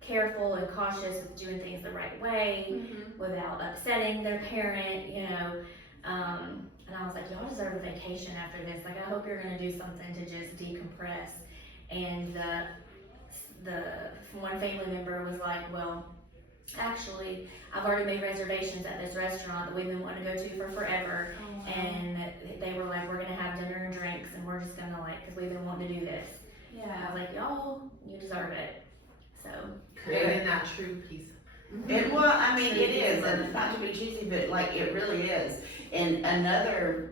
careful and cautious with doing things the right way without upsetting their parent, you know. And I was like, y'all deserve a vacation after this. Like, I hope you're gonna do something to just decompress. And the one family member was like, well, actually, I've already made reservations at this restaurant that we've been wanting to go to for forever. And they were like, we're gonna have dinner and drinks, and we're just gonna like, cause we've been wanting to do this. And I was like, y'all, you deserve it. So. Creating that true peace. Well, I mean, it is, and not to be cheesy, but like, it really is. And another,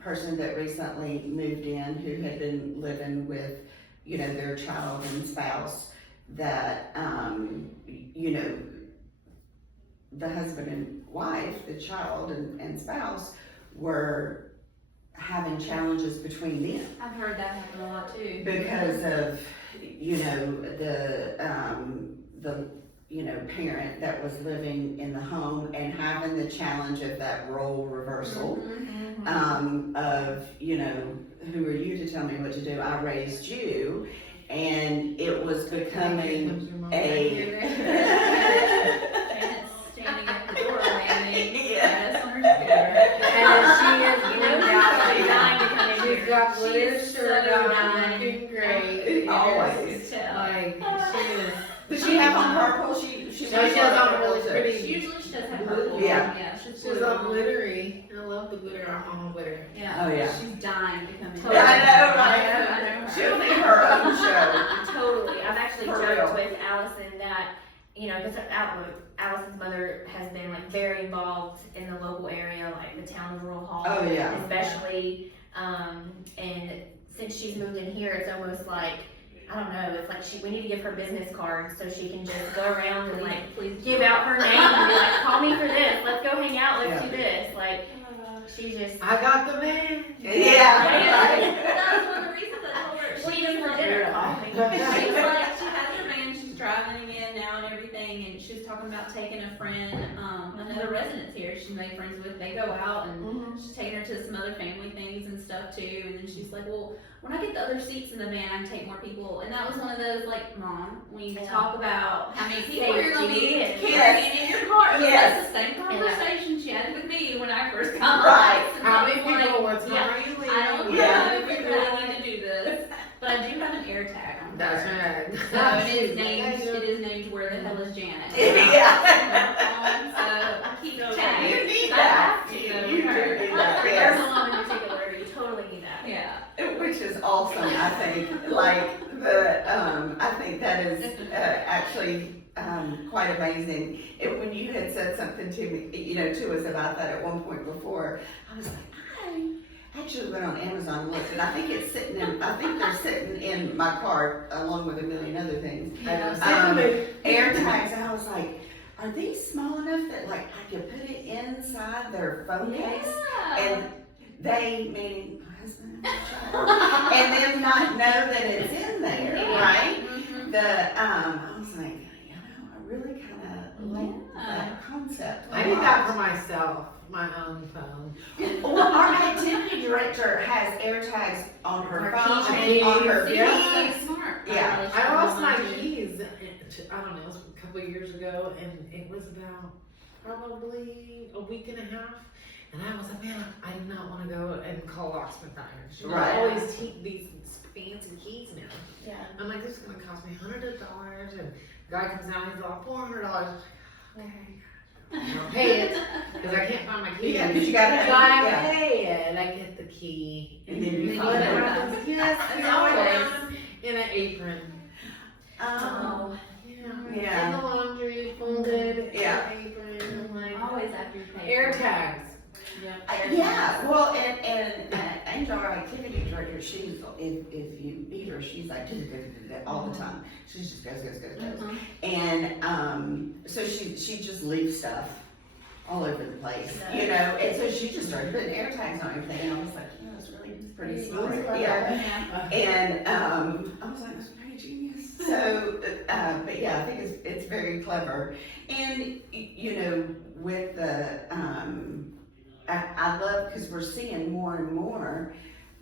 person that recently moved in who had been living with, you know, their child and spouse, that, you know, the husband and wife, the child and spouse were having challenges between them. I've heard that happen a lot too. Because of, you know, the you know, parent that was living in the home and having the challenge of that role reversal, of, you know, who are you to tell me what to do? I raised you. And it was becoming Standing at the door, landing. Yes, And she is, you know, now dying to come in She's here. got glitter She's shirt so on, done. looking great. Always. Like, she is. like on purple? She No, she has on really pretty. Usually she does have purple. Yeah. She's She's all glittery. I love the glitter. I'm all glitter. Yeah. Oh, yeah. She's dying to come in. Totally. I know, I right? know her. She'll need her own show. Totally. I've actually For joked real. with Allison that, you know, because Allison's mother has been like very involved in the local area, like the town of Rural Hall. Oh, yeah. Especially, and since she's moved in here, it's almost like, I don't know, it's like we need to give her business cards so she can just go around and like Please give out her name and be like, call me for this, let's go hang out, let's Yeah. do this. Like, she's just. I got the man. Yeah. That's one of the reasons I told her. What do you do for dinner? Call me. She's like, she has her van, she's driving in now and everything, and she was talking about taking a friend, another resident here she made friends with, they go out and she's taking her to some other family things and stuff too, and then she's like, well, when I get the other seats in the van, I can take more people, and that was one of those, like, Mom, when you talk about how many people you're gonna be Safety. carrying in your car, Yes. that's the same conversation she had with me when I first got Right. licensed. How I many was like, people? What's yeah, how many? I don't know Yeah. if we really need to do this, but I do have an air tag on That's her. right. So it is named Where the Hell is Janet? Yeah. So I keep You tagging. need I that. have to You go do with her. need that, There's yes. a mom in particular, you totally need that. Yeah. Which is awesome, I think. Like I think that is actually quite amazing. When you had said something to me, to us about that at one point before, I was like, I actually went on Amazon and looked, and I think it's sitting in. I think they're sitting in my car along with a million other things. Air tags, and I was like, are these small enough that like I could put it inside their phone case? And they, meaning my husband and my child, and then not know that it's in there, right? Mhm. I was like, I really kind of like that concept. I need that for myself, my own phone. Well, our activity director has air tags on her Her phone keys. and on her Yeah. keys. That's smart. Yeah. really I lost my smart. keys, I don't know, it was a couple of years ago, and it was about probably a week and a half. And I was like, man, I do not want to go and call locksmith irons. Right. I always take these fancy keys now. Yeah. I'm like, this is going to cost me $100. And the guy comes out, he's all $400. Okay. I'll pay it because I can't find my keys. Yeah, because you gotta have So I yeah. pay it. I get the key. And then you Then find you it. have happens. Yes, As it's always always. down in an apron. Oh. Yeah. In the laundry, folded, Yeah. in an apron. I'm like, Always after you pay. air tags. Yeah, well, and Angel, our activity director, she's, if you meet her, she's like, all the time. She just goes. Mhm. And, so she just leaves stuff all over the place, and so she just started putting air tags on everything, and I was like, it's really pretty smart, yeah. Yeah. And, I was like, that's pretty genius. So, but yeah, I think it's very clever. And, with the, I love, because we're seeing more and more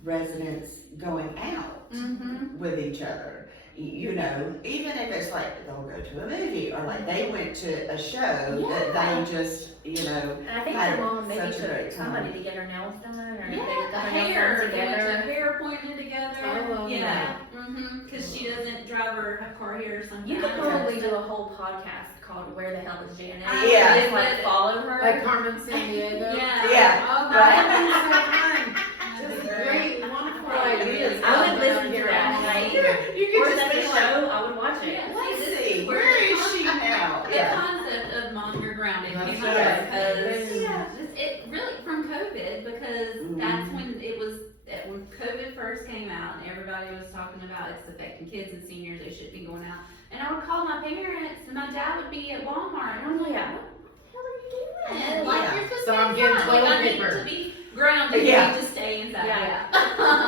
residents going out Mhm. with each other. Even if it's like they'll go to a movie or like they went to a show that they just, And I think had her mom maybe such a great took somebody time. to get her nails done, or Yeah, they got her nails hair, done they went to a together. hair appointment together. I love Yeah, because she doesn't drive or have car here or something. You could probably do a whole podcast called Where the Hell is Janet? Yeah. Just like follow her. Like Carmen Sandiego. Yeah. Yeah. Oh, Right. that would be so fun. Just great, wonderful ideas. I would listen to that, like, You or could if just that's a be like, show, I would watch it. Yeah. let's See, this see, is where is she now? The concept of Mom, You're Grounded That's came right. up because Yeah. it really from COVID, because Mhm. that's when it was when COVID first came out and everybody was talking about it's affecting kids and seniors, they shouldn't be going out. And I would call my parents and my dad would be at Walmart and I was like, Yeah. what the hell are you doing? Like Yeah. you're supposed So to I'm have getting fun. Like I toilet need paper. to be grounded. Yeah. You need to stay inside. Yeah.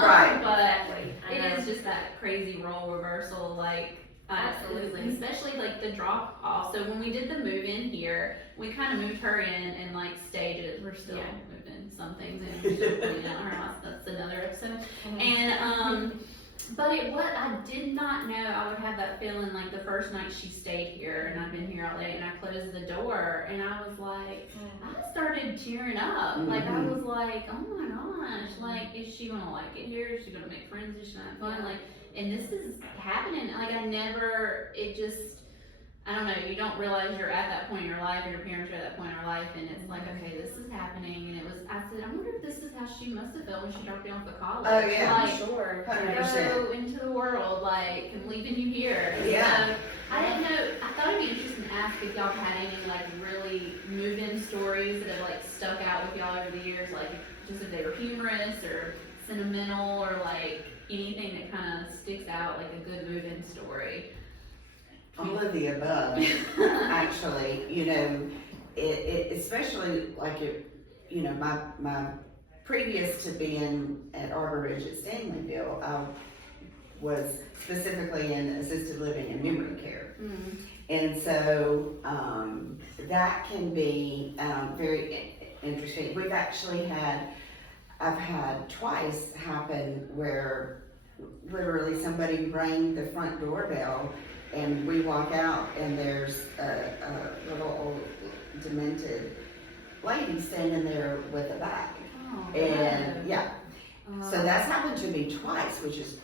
Right. But Exactly. I it know. is just that crazy role reversal, like Absolutely. especially like the drop off. So when we did the move in here, we kind of moved her in and like staged it. We're still Yeah. moving some things in, we're still cleaning out her house. That's another episode. Mhm. And but what I did not know, I would have that feeling like the first night she stayed here and I've been here all day and I closed the door and I was like, I started tearing up. Like I Mhm. was like, oh my gosh, like is she gonna like it here? Is she gonna make friends? Is she gonna have fun? Like, and this is happening. Like I I don't know, you don't realize you're at that point in your life, or your parents are at that point in your life, and it's like, okay, this is happening, and I said, I wonder if this is how she must have felt when she dropped you off at college. Oh, yeah. Like, Sure. 100%. go into the world, like, and leaving you here. Yeah. So, I didn't know, I thought it'd be interesting to ask if y'all had any, like, really move-in stories that have, like, stuck out with y'all over the years, like, just if they were humorous, or sentimental, or, like, anything that kind of sticks out, like a good move-in story. All of the above, actually, you know, it especially like my previous to being at Arbor Ridge at Stanleyville, I was specifically in assisted living and memory care. Mm. And so, that can be, very interesting. I've had twice happen where literally somebody rang the front doorbell and we walk out and there's a little old demented lady standing there with a bag. Oh, And yeah, wow. so that's happened to me twice, which is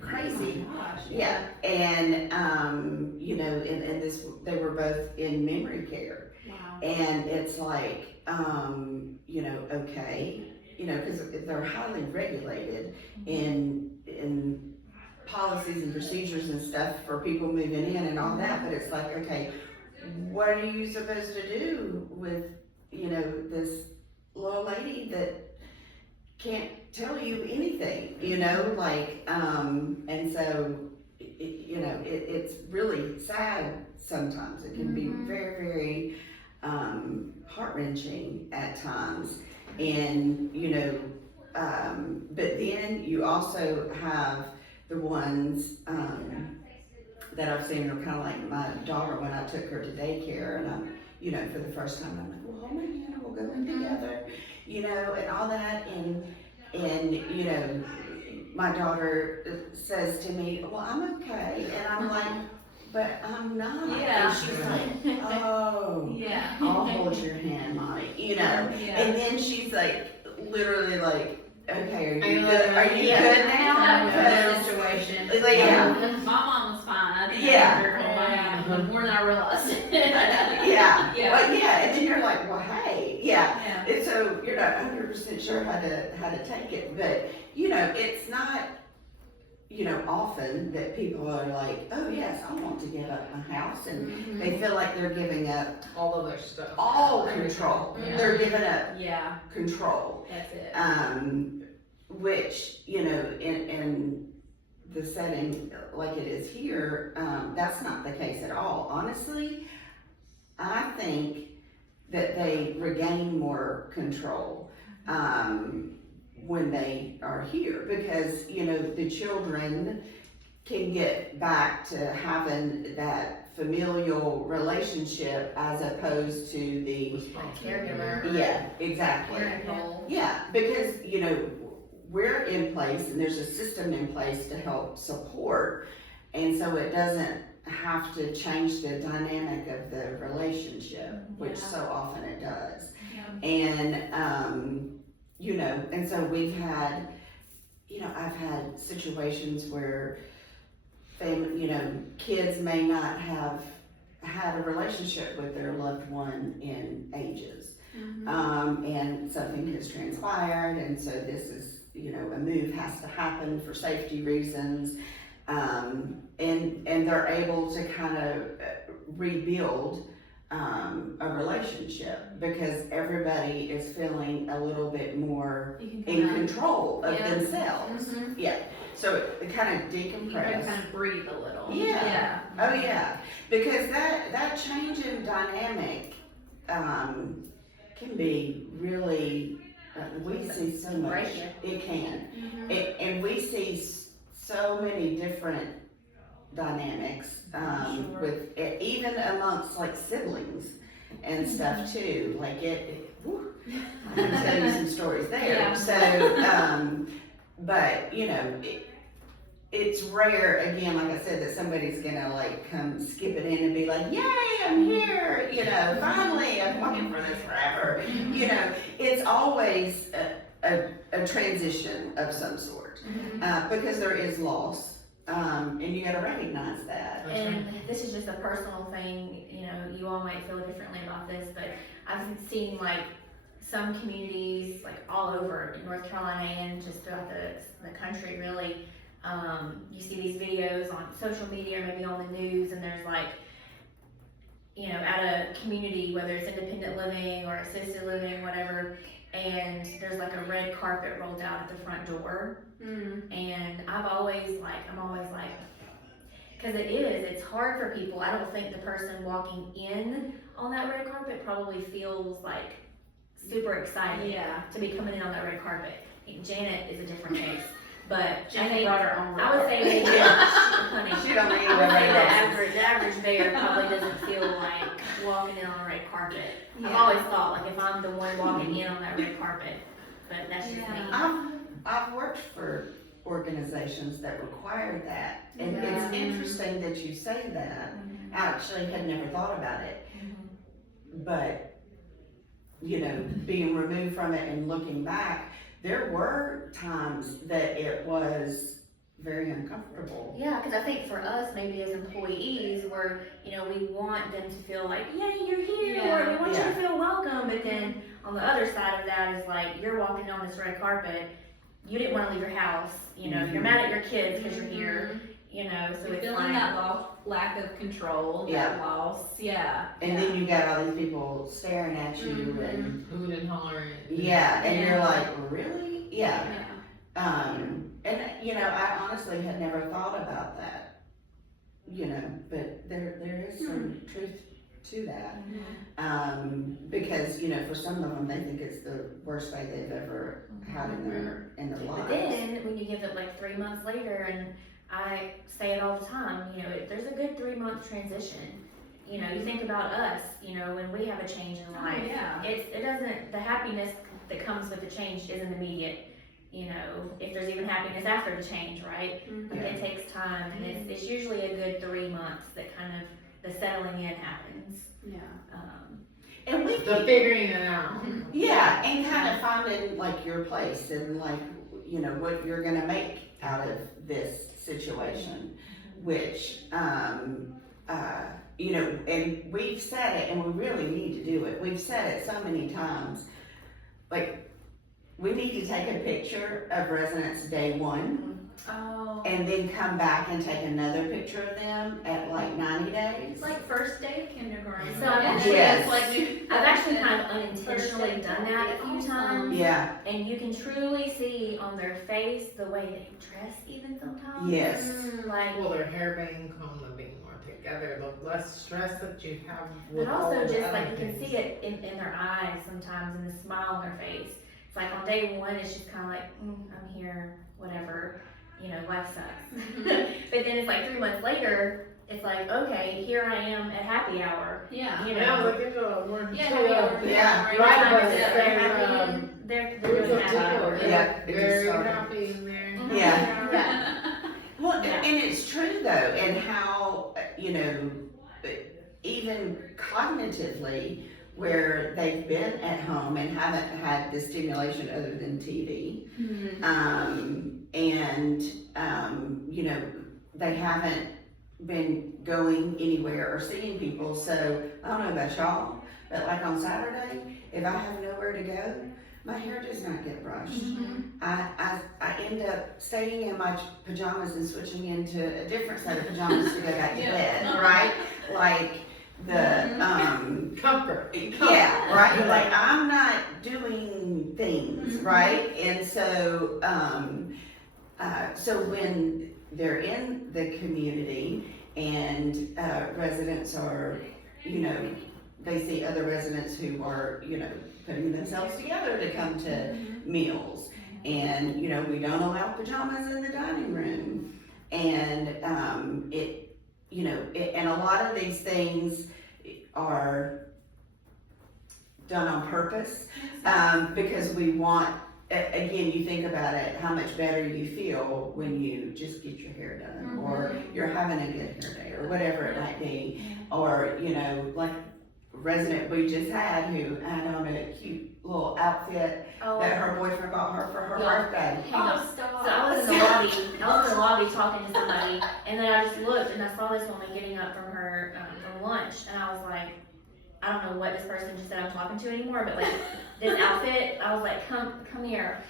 crazy. Oh my gosh, Yeah, and you know, and this, they were both in memory care. Wow. And it's like, you know, okay, you know, because they're highly regulated in policies and procedures and stuff for people moving in and all that, but it's like, okay, what are you supposed to do with, you know, this little lady that can't tell you anything, you know, like, and so, you know, it's really sad sometimes. It can be very, very heart-wrenching at times. And, you know, but then you also have the ones that I've seen are kind of like my daughter when I took her to daycare, and I'm, you know, for the first time, I'm like, well, hold my hand and we'll go in together, you know, and all that, and you know, my daughter says to me, well, I'm okay, and I'm like, but I'm not. Yeah. And she's like, oh, Yeah. I'll hold your hand, mommy, you know, Yeah. and then she's like, literally like, okay, are you I know good? that. Are you Yeah. good now? I know that 'Cause- situation. Like, yeah. My mom was fine. I think Yeah. I heard more than I realized. Yeah, Yeah. well, yeah, and then you're like, well, hey, yeah, Yeah. and so you're not 100% sure how to take it, but, you know, it's not, you know, often that people are like, oh, yes, I want to give up my house, and Mhm. they feel like they're giving up All of their stuff. all control, Yeah. they're giving up Yeah, control, that's it. which, you know, in the setting like it is here, that's not the case at all. Honestly, I think that they regain more control when they are here, because, you know, the children can get back to having that familial relationship as opposed to the, Caregiver. yeah, exactly. Parent role. Yeah, because, you know, we're in place and there's a system in place to help support, and so it doesn't have to change the dynamic of the relationship, which Yeah. so often it does. Yeah. And, you know, and so we've had, you know, I've had situations where family, you know, kids may not have had a relationship with their loved one in ages. Mhm. And something has transpired, and so this is, you know, a move has to happen for safety reasons. And they're able to kind of rebuild a relationship because everybody is feeling a little bit more You can in kinda, control of Yeah. themselves. Mhm. Yeah, so it kind of You can decompress. kind of breathe a little. Yeah. Oh yeah, because that change in dynamic can be really, we see so much. Break you. It can. Mhm. And we see so many different dynamics Sure. with even amongst like siblings and stuff too. Like whew, I can tell you some stories there. Yeah. So, but you know, it's rare again, like I said, that somebody's gonna like come skip it in and be like, "Yay, I'm here!" You know, finally, I've been waiting for this forever. You know, it's always a transition of some sort. Mhm. Because there is loss and you gotta recognize that. That's And this is just a personal thing, you know, you all might feel differently about this, but I've seen like some communities like all over North Carolina and just throughout the country really, you see these videos on social media or maybe on the news, and there's like, you know, at a community, whether it's independent living or assisted living, whatever, and there's like a red carpet rolled out at the front door. And I'm always like, because it's hard for people. I don't think the person walking in on that red carpet probably feels like super excited to be coming in on that red carpet. I think Janet is a different case, but Janet brought her own. I would say maybe, honey, She don't need I would say everybody the average bear probably doesn't feel like walking in on a red carpet. I've Yeah. always thought like if I'm the one walking in on that red carpet, but that's just me. I've worked for organizations that require that, and Yeah. it's interesting that you say that. I actually had never thought about it, but, you know, being removed from it and looking back, there were times that it was very uncomfortable. Yeah, because I think for us, maybe as employees, we're, you know, we want them to feel like, yay, you're here, or we want you to feel welcome. But then on the other side of that is like, you're walking on this red carpet, you didn't want to leave your house, you know, you're mad at your kids because you're here, you know, so You're it's feeling like, that lack of control, that loss, And then you got all these people staring at you and, Hoot and hollering. and you're like, really? Yeah. Yeah. And, you know, I honestly had never thought about that, you know, but there is some truth to that. Because, you know, for some of them, they think it's the worst day they've ever had in their lives. but then when you give it like 3 months later, and I say it all the time, you know, there's a good 3-month transition. You know, you think about us, you know, when we have a change in life, it doesn't, the happiness that comes with the change isn't immediate. You know, if there's even happiness after the change, right? But it takes time, and it's usually a good 3 months that kind of the settling in happens. Yeah. And we The figuring it out. yeah, and kind of finding like your place and like, you know, what you're gonna make out of this situation, which, you know, and we've said it, and we really need to do it. We've said it so many times, like, we need to take a picture of residents day one, Oh. and then come back and take another picture of them at like 90 days. It's like first day of kindergarten. So I've Yes. actually kind of unintentionally done that a few times, Yeah, and you can truly see on their face the way they dress even sometimes. yes. Like, Well, their hair being combed and being more together, the less stress that you have with but all also the just other like you can things. see it in their eyes sometimes, and the smile on their face. It's like on day one, it's just kind of like, I'm here, whatever, you know, life sucks. But then it's like 3 months later, it's like, okay, here I am at happy hour. Yeah. You Yeah, know, look at the word. Yeah, happy hour. Yeah. Right, Right, but but they're there's, happy, they're There's doing a happy title, hour. Yeah, it just very started. happy in there. Yeah. Yeah. Well, Yeah. and it's true though, and how, you know, even cognitively, where they've been at home and haven't had the stimulation other than TV, and, you know, they haven't been going anywhere or seeing people, so I don't know about y'all, but like on Saturday, if I have nowhere to go, my hair does not get brushed. I end up staying in my pajamas and switching into a different set of pajamas to go back to bed, right? Like the, Comfort. yeah, right? Like I'm not doing things, right? And so, so when they're in the community and residents are, you know, they see other residents who are, you know, putting themselves together to come to meals. And, you know, we don't allow pajamas in the dining room. And it, you know, and a lot of these things are done on purpose, because we want, again, you think about it, how much better you feel when you just get your hair done, or you're having a good hair day, or whatever it might be, or, you know, like resident we just had who had on a cute little outfit Oh, that her boyfriend bought her for her Yeah. birthday. hang on. Oh, stop. So I was in the lobby. I was in the lobby talking to somebody, and then I just looked and I saw this woman getting up from her from lunch, and I was like, I don't know what this person just said I'm talking to anymore, but like this outfit, I was like, come here.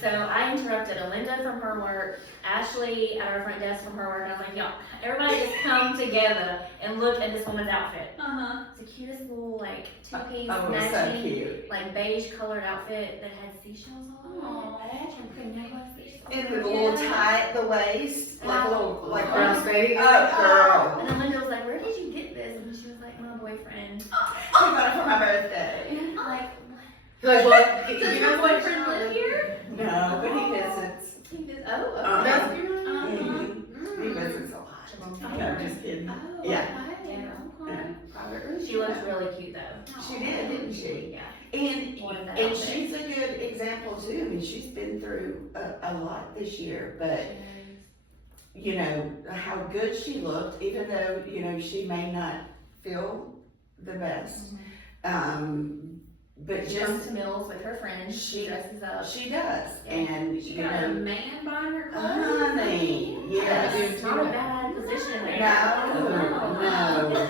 So I interrupted Alinda from her work, Ashley at our front desk from her work, and I was like, y'all, everybody just come together and look at this woman's outfit. Uh-huh. It's the cutest little like two-piece Oh, it was so matching, cute. like beige colored outfit that had seashells on it. Aww. And pretty necklace. And with a little tie at the waist, like a little, like Brown baby. oh, girl. And then Linda was like, where did you get this? And she was like, my boyfriend. She got it for my birthday. And I'm like, Like what? Does your boyfriend live here? No, but he visits. he just, oh, That's okay. good. Mhm. He visits a lot. No, I'm just kidding. Oh, Yeah. okay. Yeah. She looks really cute though. She did, didn't she? Yeah. And, and she's a good example too. I mean, she's been through a lot this year, but you know, how good she looked, even though, you know, she may not feel the best. But She comes just, to meals with her friends. She dresses up. she does. And, She you got a know, man buying her clothes? honey, yes. It's not a bad position there. No.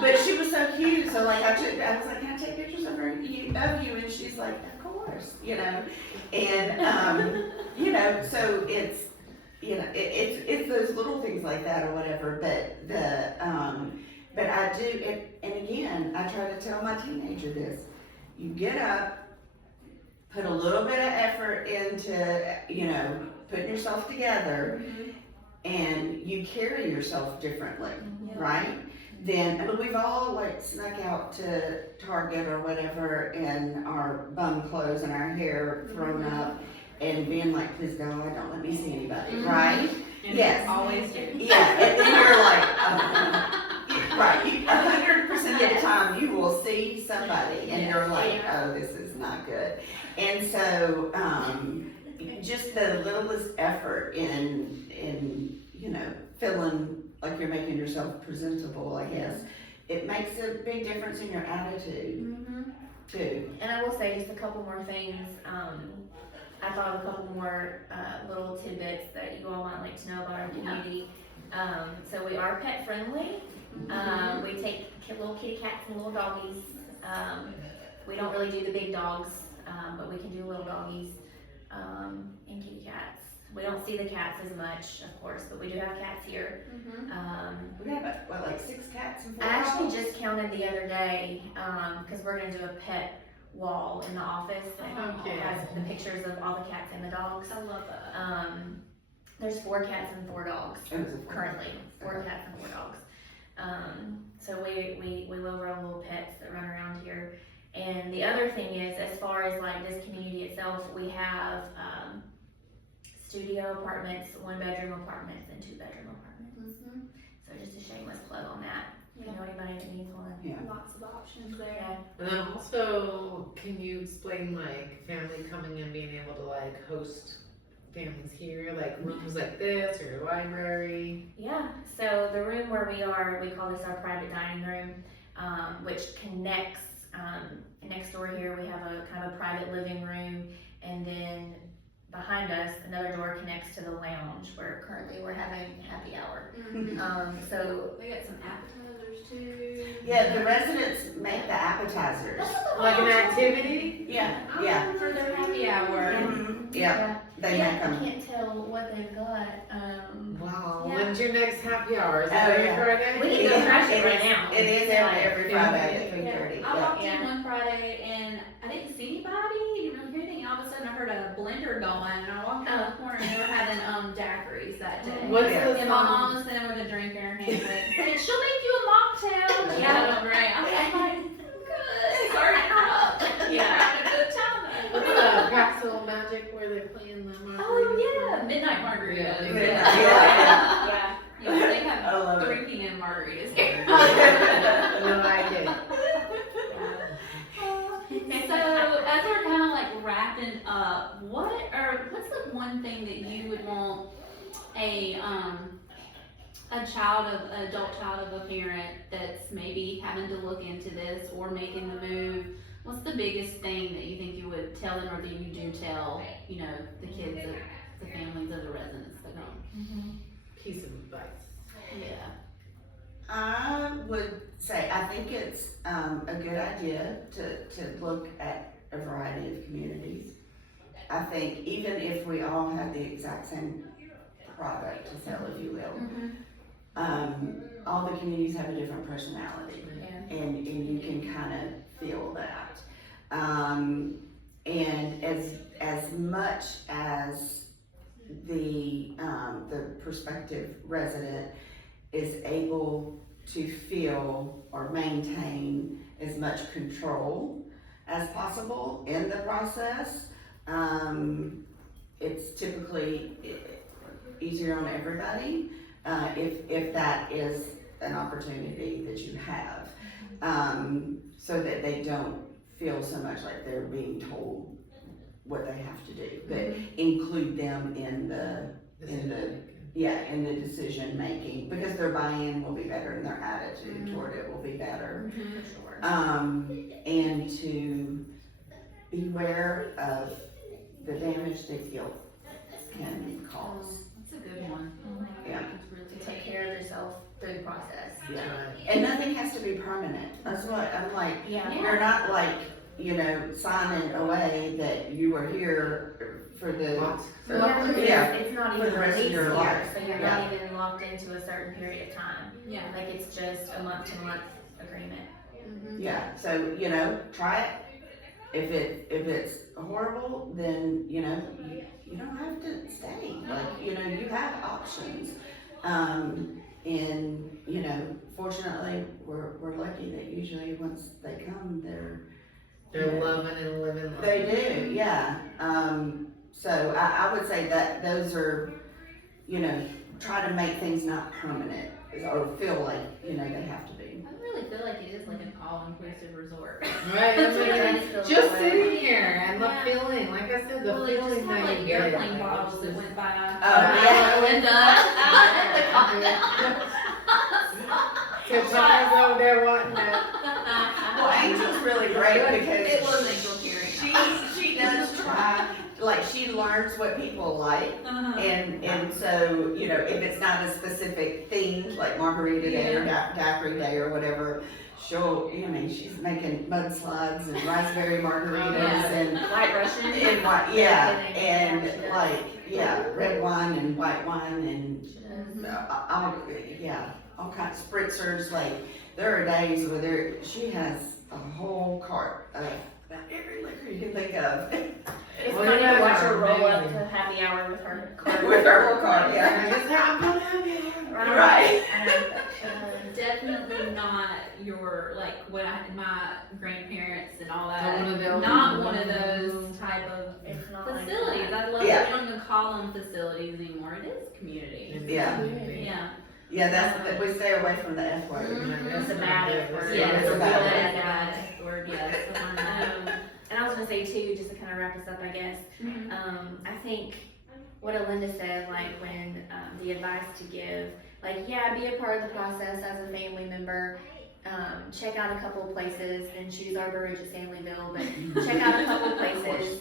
But she was so cute, so like I was like, can I take pictures of you? And she's like, of course, you know. And you know, so it's, you know, it's those little things like that or whatever. But I do it, and again, I try to tell my teenager this: you get up, put a little bit of effort into, you know, putting yourself together, and you carry yourself differently, right? Then, I mean, we've all like snuck out to Target or whatever in our bum clothes and our hair thrown up and being like, please God, don't let me see anybody, right? And Yes. always do. Yeah, and then you're like, right, 100% of the time you will see somebody and you're like, oh, this is not good. And so, just the littlest effort in, you know, feeling like you're making yourself presentable, I guess, it makes a big difference in your attitude too. And I will say just a couple more things. I thought of a couple more little tidbits that you all might like to know about our community. So we are pet friendly. We take little kitty cats and little doggies. We don't really do the big dogs, but we can do little doggies and kitty cats. We don't see the cats as much, of course, but we do have cats here. We have, what, like 6 cats and 4 I actually dogs? just counted the other day, because we're gonna do a pet wall in the office that Okay. has the pictures of all the cats and the dogs. I love that. There's 4 cats and 4 dogs It was a currently. 4 cats and 4 dogs. So we love our little pets that run around here. And the other thing is, as far as like this community itself, we have studio apartments, 1-bedroom apartments, and 2-bedroom apartments. So just a shameless plug on that. If you know anybody that needs one. Yeah. Lots of options there. Yeah. And then also, can you explain like family coming in, being able to like host families here, like rooms like this or your library? Yeah, so the room where we are, we call this our private dining room, which connects, next door here, we have a kind of a private living room, and then behind us, another door connects to the lounge where currently we're having happy hour. So We got some appetizers too. Yeah, the residents make the appetizers. Like an activity? Yeah, yeah. For their happy hour. Yeah, they yeah, make I them. can't tell what they've got. Wow. Yeah. When's your next happy hour? Is Oh, that every yeah. Friday? We can go crash it right now. It is every Friday at 3:30. I Yeah. walked in one Friday and I didn't see anybody, didn't really hear anything. All of a sudden I heard a blender going and I walked in the corner and they were having daiquiris that day. What's Yeah. the And my song? mom was sitting with a drink in her hand and said, she'll make you a mocktail. And Yeah. yeah, great. I'm like, good. Sorry to interrupt. Yeah. Having a good time. What's the Castle Magic where they're playing the margarita? Oh yeah, midnight margaritas. Yeah. Yeah. Yeah, they I have love 3 p.m. margaritas here. I like it. So as we're kind of like wrapping up, what's the one thing that you would want a an adult child of a parent that's maybe having to look into this or making the move, what's the biggest thing that you think you would tell them, or that you do tell, you know, the kids, the families of the residents that come? Piece of advice. Yeah. I would say, I think it's a good idea to look at a variety of communities. I think even if we all have the exact same product to sell, if you will, all the communities have a different personality, and you can kind of feel that. And as much as the prospective resident is able to feel or maintain as much control as possible in the process, it's typically easier on everybody if that is an opportunity that you have, so that they don't feel so much like they're being told what they have to do, but include them in the decision making, because their buy-in will be better and their attitude toward it will be better. For sure. And to beware of the damage that guilt can cause. That's a good one. Yeah. That's really To good. take care of yourself through the process. Yeah. And nothing has to be permanent. That's what I'm like, Yeah. you're not like, you know, signing away that you were here for the, Yeah, it's not for even the rest of released your here, life. so you're not even locked into a certain period of time. Yeah. Like, it's just a month-to-month agreement. yeah, so, you know, try it. If it's horrible, then, you know, you don't have to stay. Like, you know, you have options. And, you know, fortunately, we're lucky that usually once they come, they're loving and living life. They do, yeah. So I would say that those are, you know, try to make things not permanent or feel like, you know, they have to be. I really feel like it is like an all-inclusive resort. Right, I mean, I feel just that way. sitting here and the Yeah. feeling, like I said, the Well, it just feeling had that like you get. airplane bottles that went by. yeah. Linda. Cause China's over there wanting that. Well, Angel's really great It was because Angel Carey. she does try, like, she learns what people like. And so, you know, if it's not a specific theme, like margarita day or daiquiri day or whatever, she'll, you know, she's making mudslides and raspberry margaritas and White Russian. and white, yeah, and like, yeah, red wine and white wine and all kinds of spritzers. Like, there are days where she has a whole cart of about every liquor you can think of. It's Well, funny you to guys watch are her roll up amazing. to happy hour with her card. With her whole cart, yeah. I guess I'm gonna have you. Right. Definitely not your, like, what I had my grandparents and all that. Not one of those. Not one of those type of It's not like facilities. that. I love Yeah. that we don't even call them facilities anymore. It is community. Yeah. Yeah. Yeah, that's, we stay away from the F word. It's a bad F word. Yeah, it's a bad word. bad word, yes. And I was gonna say too, just to kind of wrap this up, I guess, I think what Alinda said, like when the advice to give, like, yeah, be a part of the process as a family member. Check out a couple of places and choose Arbor Ridge at Stanleyville, but check out a couple of places.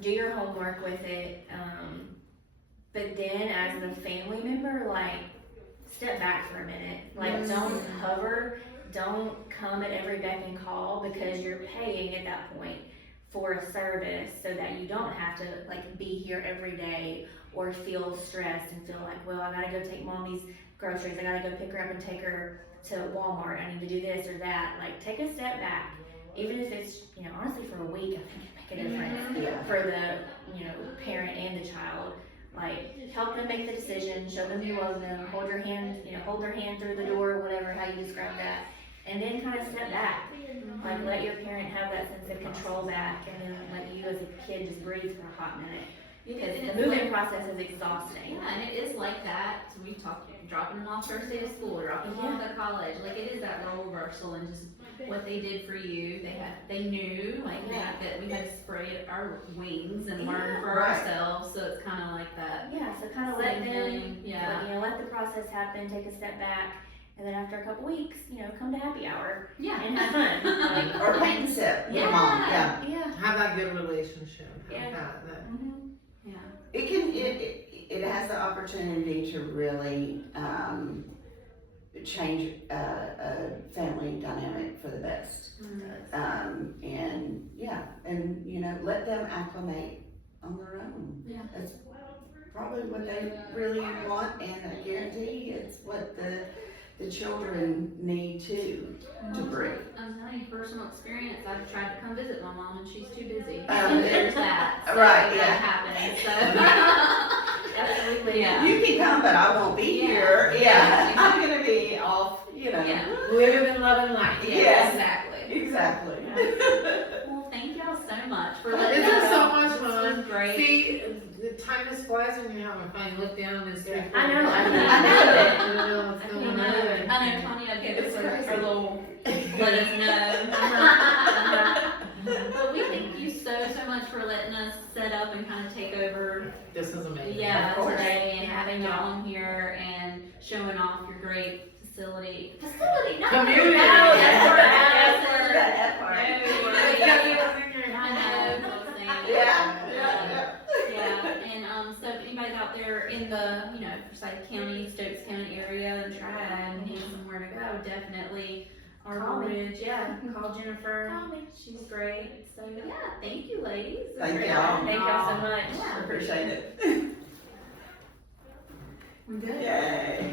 Do your homework with it. But then as a family member, like, step back for a minute. Like, don't hover. Don't come at every beck and call, because you're paying at that point for a service so that you don't have to, like, be here every day or feel stressed and feel like, well, I gotta go take mom these groceries. I gotta go pick her up and take her to Walmart. I need to do this or that. Like, take a step back. Even if it's, you know, honestly for a week, I think it make a difference Yeah. for the, you know, parent and the child. Like, help them make the decision, show them you love them, hold your hand, you know, hold their hand through the door, whatever, how you describe that. And then kind of step back. Like, let your parent have that sense of control back, and then let you as a kid just breathe for a hot minute. Because And the it's moving like- process is exhausting. Yeah, and it is like that. So we talked dropping them off first day of school, dropping them off at college. Like it is that role reversal and just what they did for you. They knew that we had to spray our wings and learn for Right. ourselves. So it's kind of like that. Yeah, so kind of let Same them, thing, yeah. let the process happen, take a step back, and then after a couple weeks, come to happy hour Yeah. and have fun. Or paint and sip with mom, yeah. Yeah. Have that good relationship. Have Yeah. that. Mhm. Yeah. It has the opportunity to really, change a family dynamic for the best. And let them acclimate on their own. Yeah. That's probably what they really want, and I guarantee it's what the children need too, to bring. I'm telling you, personal experience. I've tried to come visit my mom, and she's too busy. Oh, There's that. So right, that yeah. happens. So. Absolutely. Yeah. You can come, but I won't be Yeah. here. Yeah, I'm gonna be off, Yeah. Living, loving life. Yes. Exactly. Exactly. Well, thank y'all so much for This letting is us so know. much This fun. was great. See, the time just flies when you're having fun. You look down and it's I know. I know. It's I going know. on. I know Tanya gave us It's her crazy. little let us know. But we thank you so much for letting us set up and kind of take over This is amazing. Yeah, Of course. today and Yeah. having y'all in here and showing off your great facility, not Community. No, that's where Allison. That part. I know, what I'm saying. Yeah. And so if anybody's out there in the, Forsyth County, Stokes County area and Triad and need somewhere to go, definitely Call Arbor me. Ridge, call Jennifer. Call me. She's great. So yeah, thank you ladies. It was Thank great y'all. having Thank y'all so much. Yeah. Appreciate it. We good? Yay.